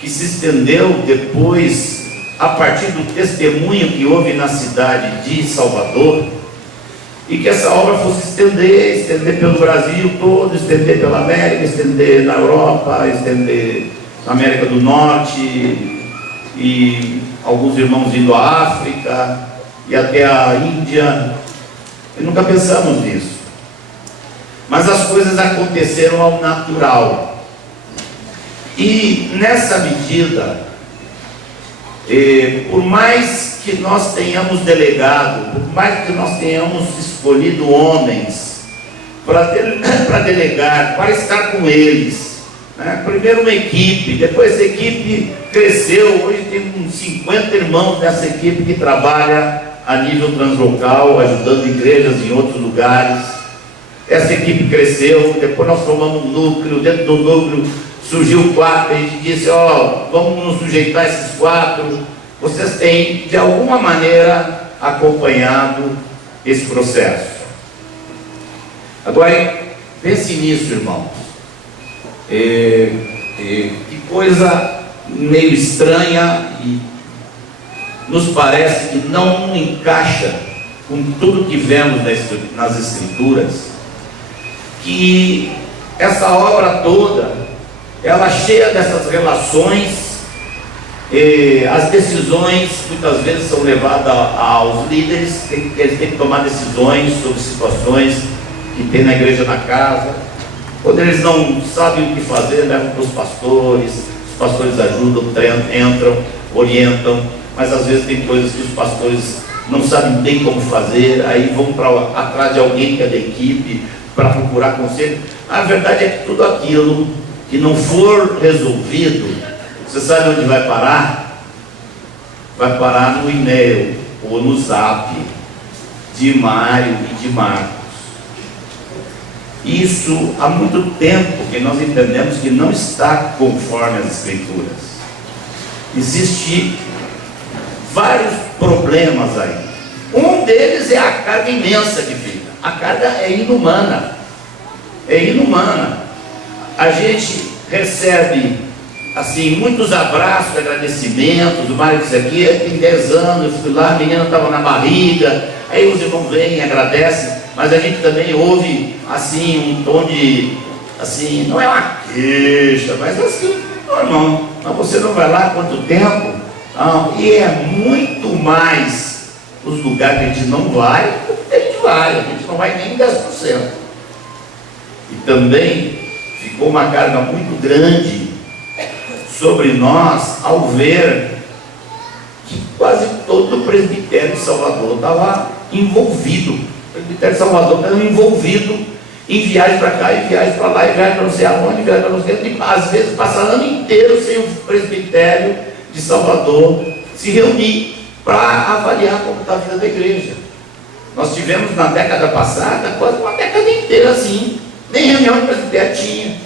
que se estendeu depois, a partir do testemunho que houve na cidade de Salvador, e que essa obra fosse estender pelo Brasil todo, estender pela América, estender na Europa, estender na América do Norte, e alguns irmãos indo à África e até a Índia. E nunca pensamos nisso, mas as coisas aconteceram ao natural. E nessa medida, por mais que nós tenhamos delegado, por mais que nós tenhamos escolhido homens para delegar, para estar com eles, né? Primeiro uma equipe, depois a equipe cresceu, hoje tem uns 50 irmãos nessa equipe que trabalha a nível translocal, ajudando igrejas em outros lugares. Essa equipe cresceu, depois nós formamos um núcleo, dentro do núcleo surgiu 4, a gente disse, vamos nos sujeitar a esses 4. Vocês têm, de alguma maneira, acompanhado esse processo. Agora, pense nisso, irmãos. Que coisa meio estranha e nos parece que não encaixa com tudo que vemos nas Escrituras, que essa obra toda, ela cheia dessas relações, as decisões muitas vezes são levadas aos líderes, eles têm que tomar decisões sobre situações que tem na igreja, na casa. Quando eles não sabem o que fazer, levam para os pastores ajudam, entram, orientam, mas às vezes tem coisas que os pastores não sabem bem como fazer, aí vão atrás de alguém que é da equipe para procurar conselho. A verdade é que tudo aquilo que não for resolvido, você sabe onde vai parar? Vai parar no e-mail ou no zap de Mário e de Marcos. Isso há muito tempo que nós entendemos que não está conforme as Escrituras. Existem vários problemas aí. Um deles é a carga imensa que fica. A carga é inumana. É inumana. A gente recebe assim muitos abraços, agradecimentos. O Mário disse aqui, tem 10 anos, eu fui lá, a menina estava na barriga. Aí os irmãos vêm e agradecem. Mas a gente também ouve assim um tom de, assim, não é uma queixa, mas assim, irmão, mas você não vai lá há quanto tempo? Não, e é muito mais os lugares que a gente não vai, a gente não vai nem 10%. E também ficou uma carga muito grande sobre nós ao ver que quase todo o presbitério de Salvador estava envolvido. O presbitério de Salvador estava envolvido em viagem para cá, e viagem para lá, e viagem para não sei aonde, viagem para não sei onde, e às vezes passa ano inteiro sem o presbitério de Salvador se reunir para avaliar como está a vida da igreja. Nós tivemos na década passada quase uma década inteira assim, nem reunião de presbitério tinha.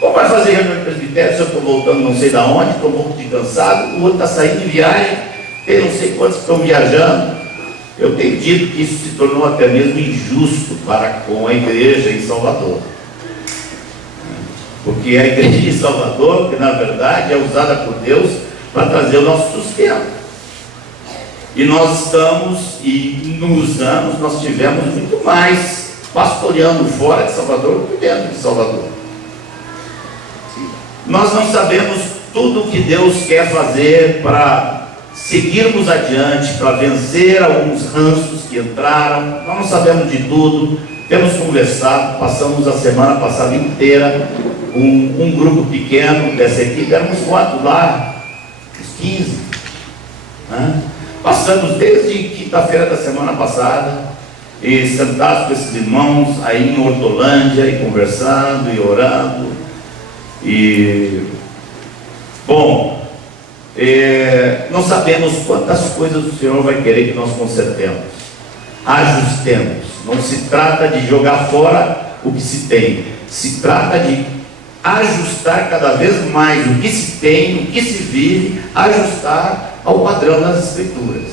Como vai fazer reunião de presbitério se eu estou voltando não sei de onde, estou um pouco de cansado, o outro está saindo de viagem, tem não sei quantos que estão viajando. Eu tenho dito que isso se tornou até mesmo injusto para com a igreja em Salvador. Porque a igreja de Salvador, que na verdade é usada por Deus para trazer o nosso sustento. E nós estamos, e nos anos nós tivemos muito mais pastoreando fora de Salvador do que dentro de Salvador. Nós não sabemos tudo o que Deus quer fazer para seguirmos adiante, para vencer alguns ranços que entraram. Nós não sabemos de tudo, temos conversado, passamos a semana passada inteira um grupo pequeno dessa equipe, éramos quantos lá? Uns 15, né? Passamos desde quinta-feira da semana passada e sentados com esses irmãos aí em Hortolândia e conversando e orando. E bom, não sabemos quantas coisas o Senhor vai querer que nós consertemos, ajustemos. Não se trata de jogar fora o que se tem, se trata de ajustar cada vez mais o que se tem, o que se vive, ajustar ao padrão das Escrituras.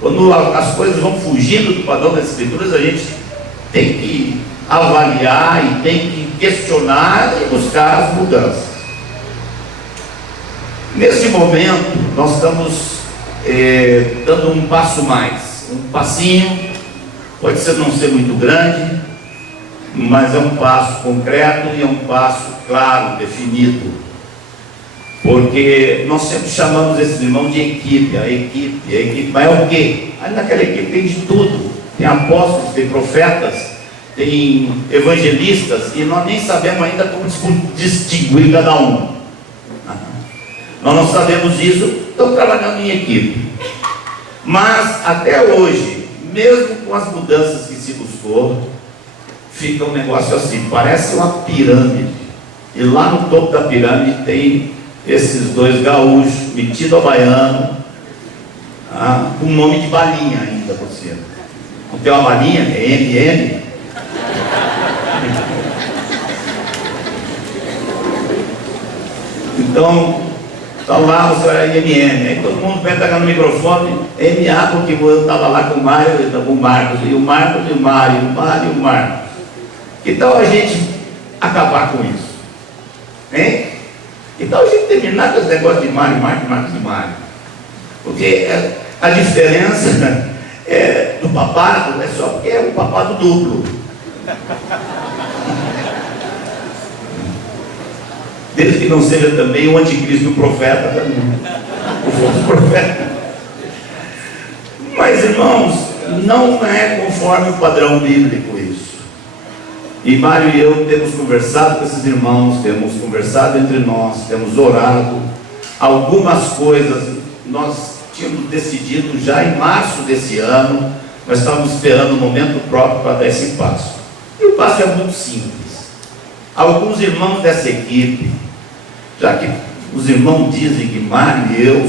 Quando as coisas vão fugindo do padrão das Escrituras, a gente tem que avaliar e tem que questionar e buscar as mudanças. Nesse momento, nós estamos dando um passo mais, um passinho, pode ser não ser muito grande, mas é um passo concreto e é um passo claro, definido. Porque nós sempre chamamos esses irmãos de equipe, a equipe, mas é o quê? Aí naquela equipe tem de tudo, tem apóstolos, tem profetas, tem evangelistas, e nós nem sabemos ainda como distinguir cada um. Nós não sabemos isso, estamos trabalhando em equipe. Mas até hoje, mesmo com as mudanças que se buscou, fica um negócio assim, parece uma pirâmide, e lá no topo da pirâmide tem esses dois gaúchos, metido a baiano, com nome de balinha ainda por cima. Não tem uma balinha, é MM. Então, está lá, o senhor é MM. Aí todo mundo vai pegar no microfone, MA, porque eu estava lá com o Mário, com o Marcos, e o Marcos e o Mário, o Mário e o Marcos. Que tal a gente acabar com isso? Hein? Que tal a gente terminar com esse negócio de Mário, Marcos, Marcos e Mário? Porque a diferença do papado é só porque é um papado duplo. Desde que não seja também o anticristo, o profeta também, o falso profeta. Mas irmãos, não é conforme o padrão bíblico isso. E Mário e eu temos conversado com esses irmãos, temos conversado entre nós, temos orado. Algumas coisas nós tínhamos decidido já em março desse ano, nós estávamos esperando o momento próprio para dar esse passo. E o passo é muito simples. Alguns irmãos dessa equipe, já que os irmãos dizem que Mário e eu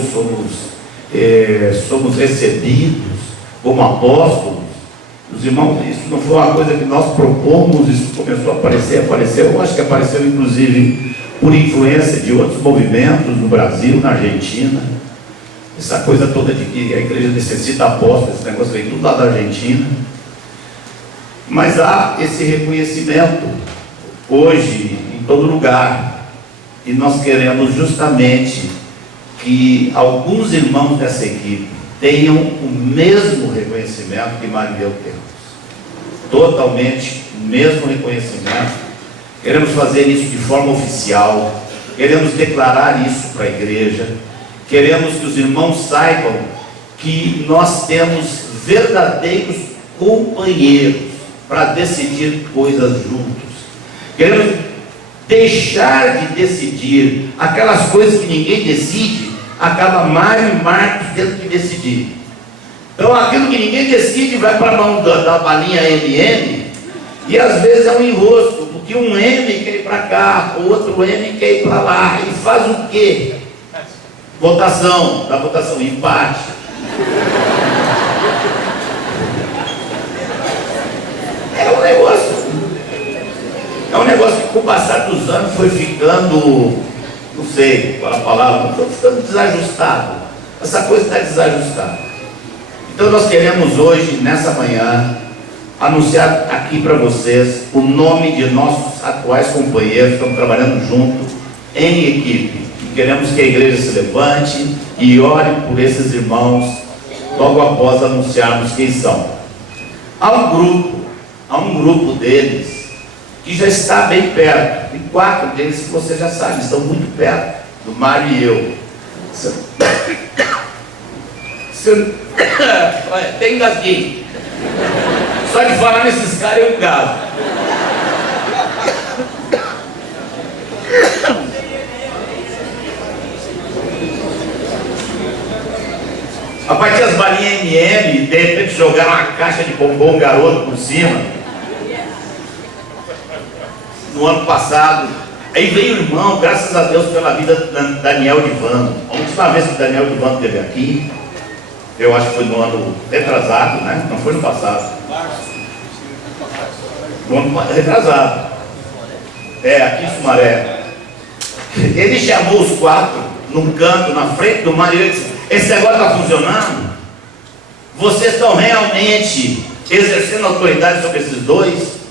somos recebidos como apóstolos, Os irmãos, isso não foi uma coisa que nós propomos, isso começou a aparecer, eu acho que apareceu inclusive por influência de outros movimentos no Brasil, na Argentina. Essa coisa toda de que a igreja necessita apóstolos, esse negócio vem tudo lá da Argentina. Mas há esse reconhecimento hoje em todo lugar, e nós queremos justamente que alguns irmãos dessa equipe tenham o mesmo reconhecimento que Mário e eu temos, totalmente o mesmo reconhecimento. Queremos fazer isso de forma oficial, queremos declarar isso para a igreja, queremos que os irmãos saibam que nós temos verdadeiros companheiros para decidir coisas juntos. Queremos deixar de decidir aquelas coisas que ninguém decide, acaba Mário e Marcos tendo que decidir. Então aquilo que ninguém decide vai para a mão da balinha MM, e às vezes é um enrosco, porque um M quer ir para cá, o outro M quer ir para lá, e faz o quê? Votação, da votação, empate. É um negócio que com o passar dos anos foi ficando, não sei qual é a palavra, foi ficando desajustado. Essa coisa está desajustada. Então nós queremos hoje, nessa manhã, anunciar aqui para vocês o nome de nossos atuais companheiros que estão trabalhando junto em equipe. E queremos que a igreja se levante e ore por esses irmãos logo após anunciarmos quem são. Há um grupo deles que já está bem perto. Tem 4 deles que você já sabe, estão muito perto do Mário e eu. Tem engasguinho. Só de falar nesses caras eu engasgo. A partir das balinhas MM, de repente jogaram uma caixa de bombom garoto por cima. No ano passado, aí veio o irmão, graças a Deus pela vida de Daniel Divano. A última vez que o Daniel Divano esteve aqui, eu acho que foi no ano retrasado, né? Não foi no passado. No ano retrasado. Aqui em Sumaré. Ele chamou os 4 num canto, na frente do marido, e disse: esse negócio está funcionando? Vocês estão realmente exercendo autoridade sobre esses dois?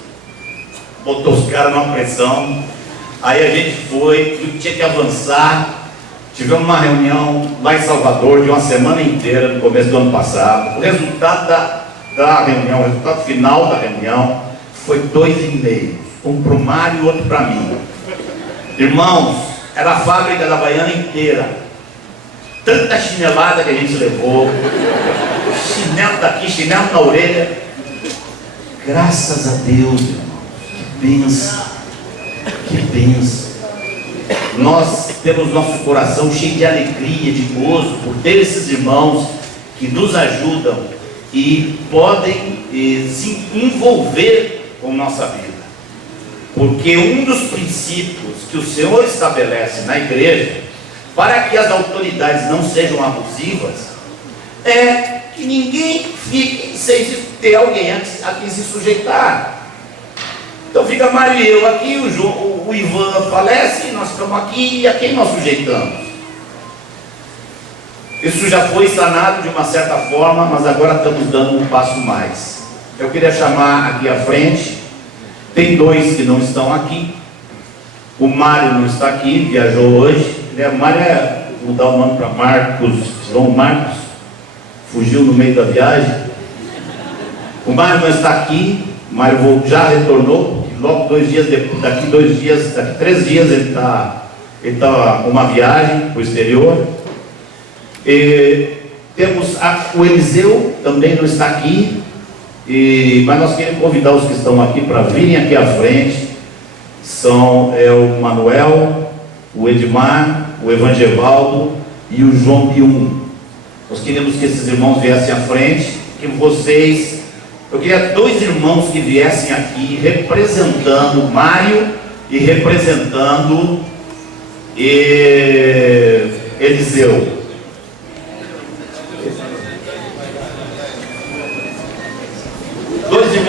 Botou os caras numa pressão. Aí a gente foi, viu que tinha que avançar. Tivemos uma reunião lá em Salvador de uma semana inteira no começo do ano passado. O resultado da reunião, o resultado final da reunião foi 2 e-mails, um para o Mário e outro para mim. Irmãos, era a fábrica da Baiana inteira. Tanta chinelada que a gente levou, chinelo daqui, chinelo na orelha. Graças a Deus, irmão. Que bênção, que bênção. Nós temos nosso coração cheio de alegria, de gozo, por ter esses irmãos que nos ajudam e podem se envolver com nossa vida. Porque um dos princípios que o Senhor estabelece na igreja, para que as autoridades não sejam abusivas, é que ninguém fique sem ter alguém a quem se sujeitar. Então fica Mário e eu aqui, o Ivan falece, nós ficamos aqui, e a quem nós sujeitamos? Isso já foi sanado de uma certa forma, mas agora estamos dando um passo mais. Eu queria chamar aqui à frente, tem 2 que não estão aqui. O Mário não está aqui, viajou hoje. O Mário vou dar o nome para Marcos, João Marcos, fugiu no meio da viagem. O Mário não está aqui, o Mário já retornou. Logo 2 dias depois, daqui 3 dias ele está com uma viagem para o exterior. Temos o Eliseu, também não está aqui, mas nós queremos convidar os que estão aqui para virem aqui à frente. São o Manuel, o Edmar, o Evangevaldo e o João Bium. Nós queremos que esses irmãos viessem à frente, que vocês... Eu queria 2 irmãos que viessem aqui representando Mário e representando Eliseu.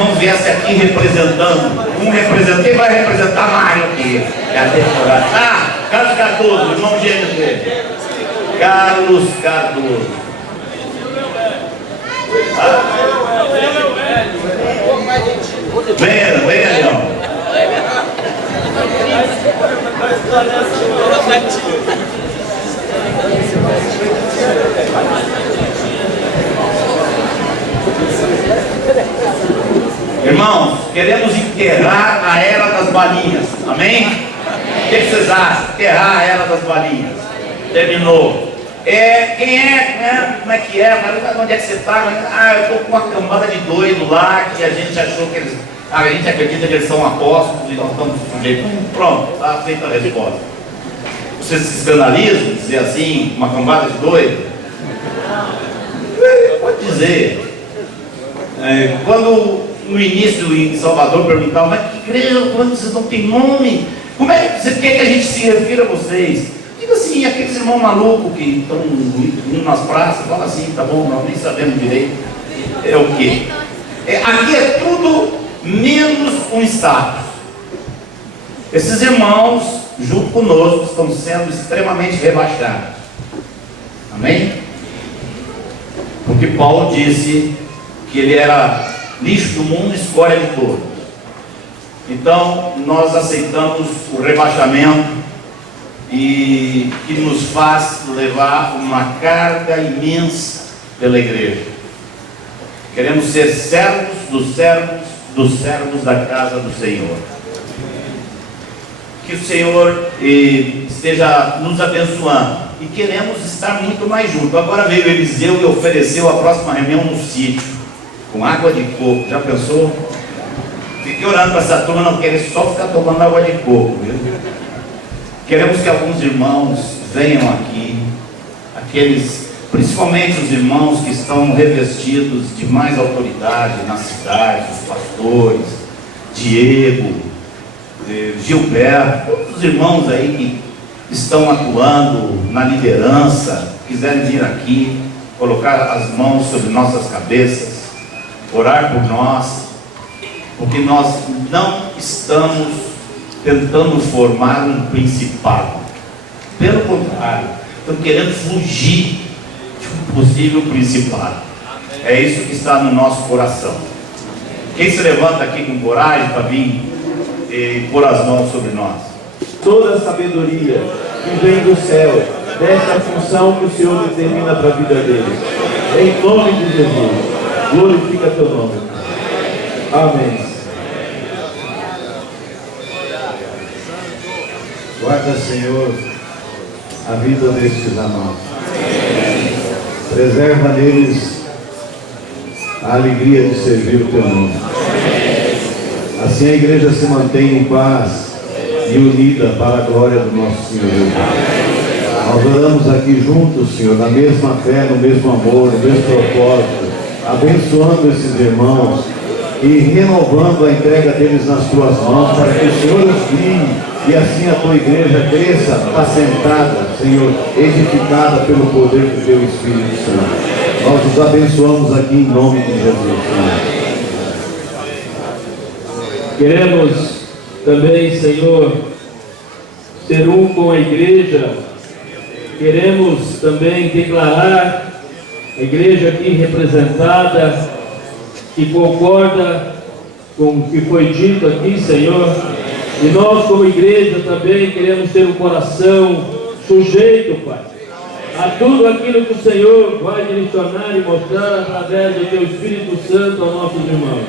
irmãos viessem aqui representando. Quem vai representar Mário aqui? É a temporada. Carlos Cardoso, irmão gêmeo dele. Carlos Cardoso. Venha, Leão. Irmãos, queremos enterrar a era das balinhas. Amém? O que vocês acham? Enterrar a era das balinhas. Terminou. Quem é? Como é que é? Onde é que você está? Eu estou com uma cambada de doido lá que a gente achou que eles. A gente acredita que eles são apóstolos e nós estamos sujeitos. Pronto, está feita a resposta. Vocês se escandalizam, dizer assim, uma cambada de doido? Pode dizer. Quando no início em Salvador perguntavam, mas que igreja, quando vocês não têm nome? Como é que você quer que a gente se refira a vocês? Diga assim, aqueles irmãos malucos que estão indo nas praças, fala assim, tá bom, nós nem sabemos direito. É o quê? Aqui é tudo menos um status. Esses irmãos, junto conosco, estão sendo extremamente rebaixados. Amém? Porque Paulo disse que ele era lixo do mundo, escória de todos. Então, nós aceitamos o rebaixamento e que nos faz levar uma carga imensa pela igreja. Queremos ser servos dos servos dos servos da casa do Senhor. Que o Senhor esteja nos abençoando. E queremos estar muito mais juntos. Agora veio Eliseu e ofereceu a próxima reunião no sítio, com água de coco. Já pensou? Fiquei orando para essa turma não querer só ficar tomando água de coco, viu? Queremos que alguns irmãos venham aqui, principalmente os irmãos que estão revestidos de mais autoridade na cidade, os pastores, Diego, Gilberto, todos os irmãos aí que estão atuando na liderança, quiserem vir aqui, colocar as mãos sobre nossas cabeças, orar por nós, porque nós não estamos tentando formar um principado, pelo contrário, estamos querendo fugir de um possível principado. É isso que está no nosso coração. Quem se levanta aqui com coragem para vir e pôr as mãos sobre nós? Toda a sabedoria que vem do céu, desta função que o Senhor determina para a vida deles. Em nome de Jesus, glorifica teu nome. Amém. Guarda, Senhor, a vida destes amados. Preserva neles a alegria de servir o teu nome. Assim a igreja se mantém em paz e unida para a glória do nosso Senhor. Nós oramos aqui juntos, Senhor, na mesma fé, no mesmo amor, no mesmo propósito, abençoando esses irmãos e renovando a entrega deles nas tuas mãos, para que o Senhor os guie e assim a tua igreja cresça, assentada, Senhor, edificada pelo poder do teu Espírito Santo. Nós os abençoamos aqui em nome de Jesus, Senhor. Queremos também, Senhor, ser um com a igreja. Queremos também declarar a igreja aqui representada, que concorda com o que foi dito aqui, Senhor. E nós, como igreja, também queremos ter um coração sujeito, Pai, a tudo aquilo que o Senhor vai direcionar e mostrar através do teu Espírito Santo aos nossos irmãos.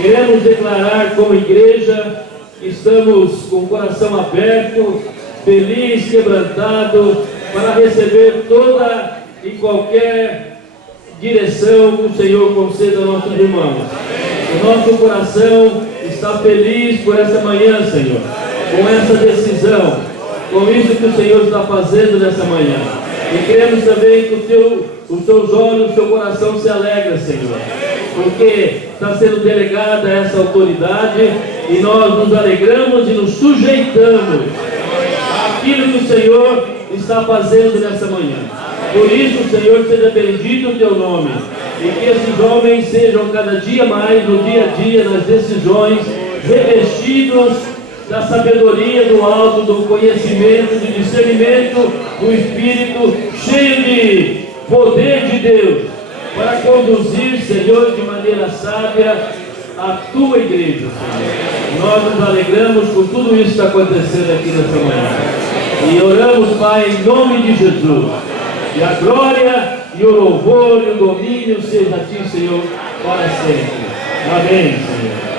Queremos declarar como igreja que estamos com o coração aberto, feliz, quebrantado, para receber toda e qualquer direção que o Senhor conceda aos nossos irmãos. O nosso coração está feliz por essa manhã, Senhor, com essa decisão, com isso que o Senhor está fazendo nessa manhã. E queremos também que os teus olhos, o teu coração se alegra, Senhor, porque está sendo delegada essa autoridade e nós nos alegramos e nos sujeitamos àquilo que o Senhor está fazendo nessa manhã. Por isso, Senhor, seja bendito o teu nome. e que esses homens sejam cada dia mais, no dia a dia, nas decisões, revestidos da sabedoria do alto, do conhecimento, do discernimento do Espírito, cheio de poder de Deus, para conduzir, Senhor, de maneira sábia a tua igreja, Senhor. Nós nos alegramos por tudo isso que está acontecendo aqui nessa manhã. E oramos, Pai, em nome de Jesus. E a glória e o louvor e o domínio seja a ti, Senhor, para sempre. Amém, Senhor.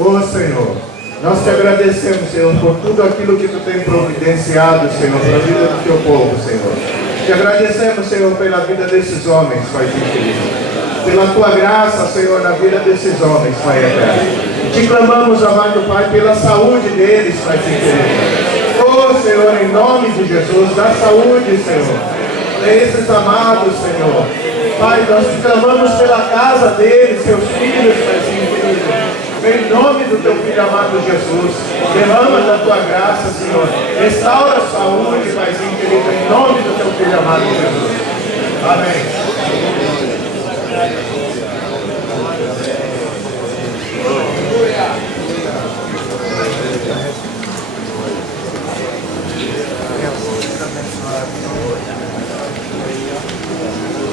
Ô Senhor, nós te agradecemos, Senhor, por tudo aquilo que tu tem providenciado, Senhor, para a vida do teu povo, Senhor. Te agradecemos, Senhor, pela vida desses homens, Pai querido. Pela tua graça, Senhor, na vida desses homens, Pai eterno. Te clamamos, amado Pai, pela saúde deles, Pai querido. Ô Senhor, em nome de Jesus, dá saúde, Senhor, a esses amados, Senhor. Pai, nós te clamamos pela casa deles, seus filhos, Pai querido. Em nome do teu Filho amado Jesus, derrama da tua graça, Senhor. Restaura a saúde, Paizinho querido, em nome do teu Filho amado Jesus. Amém.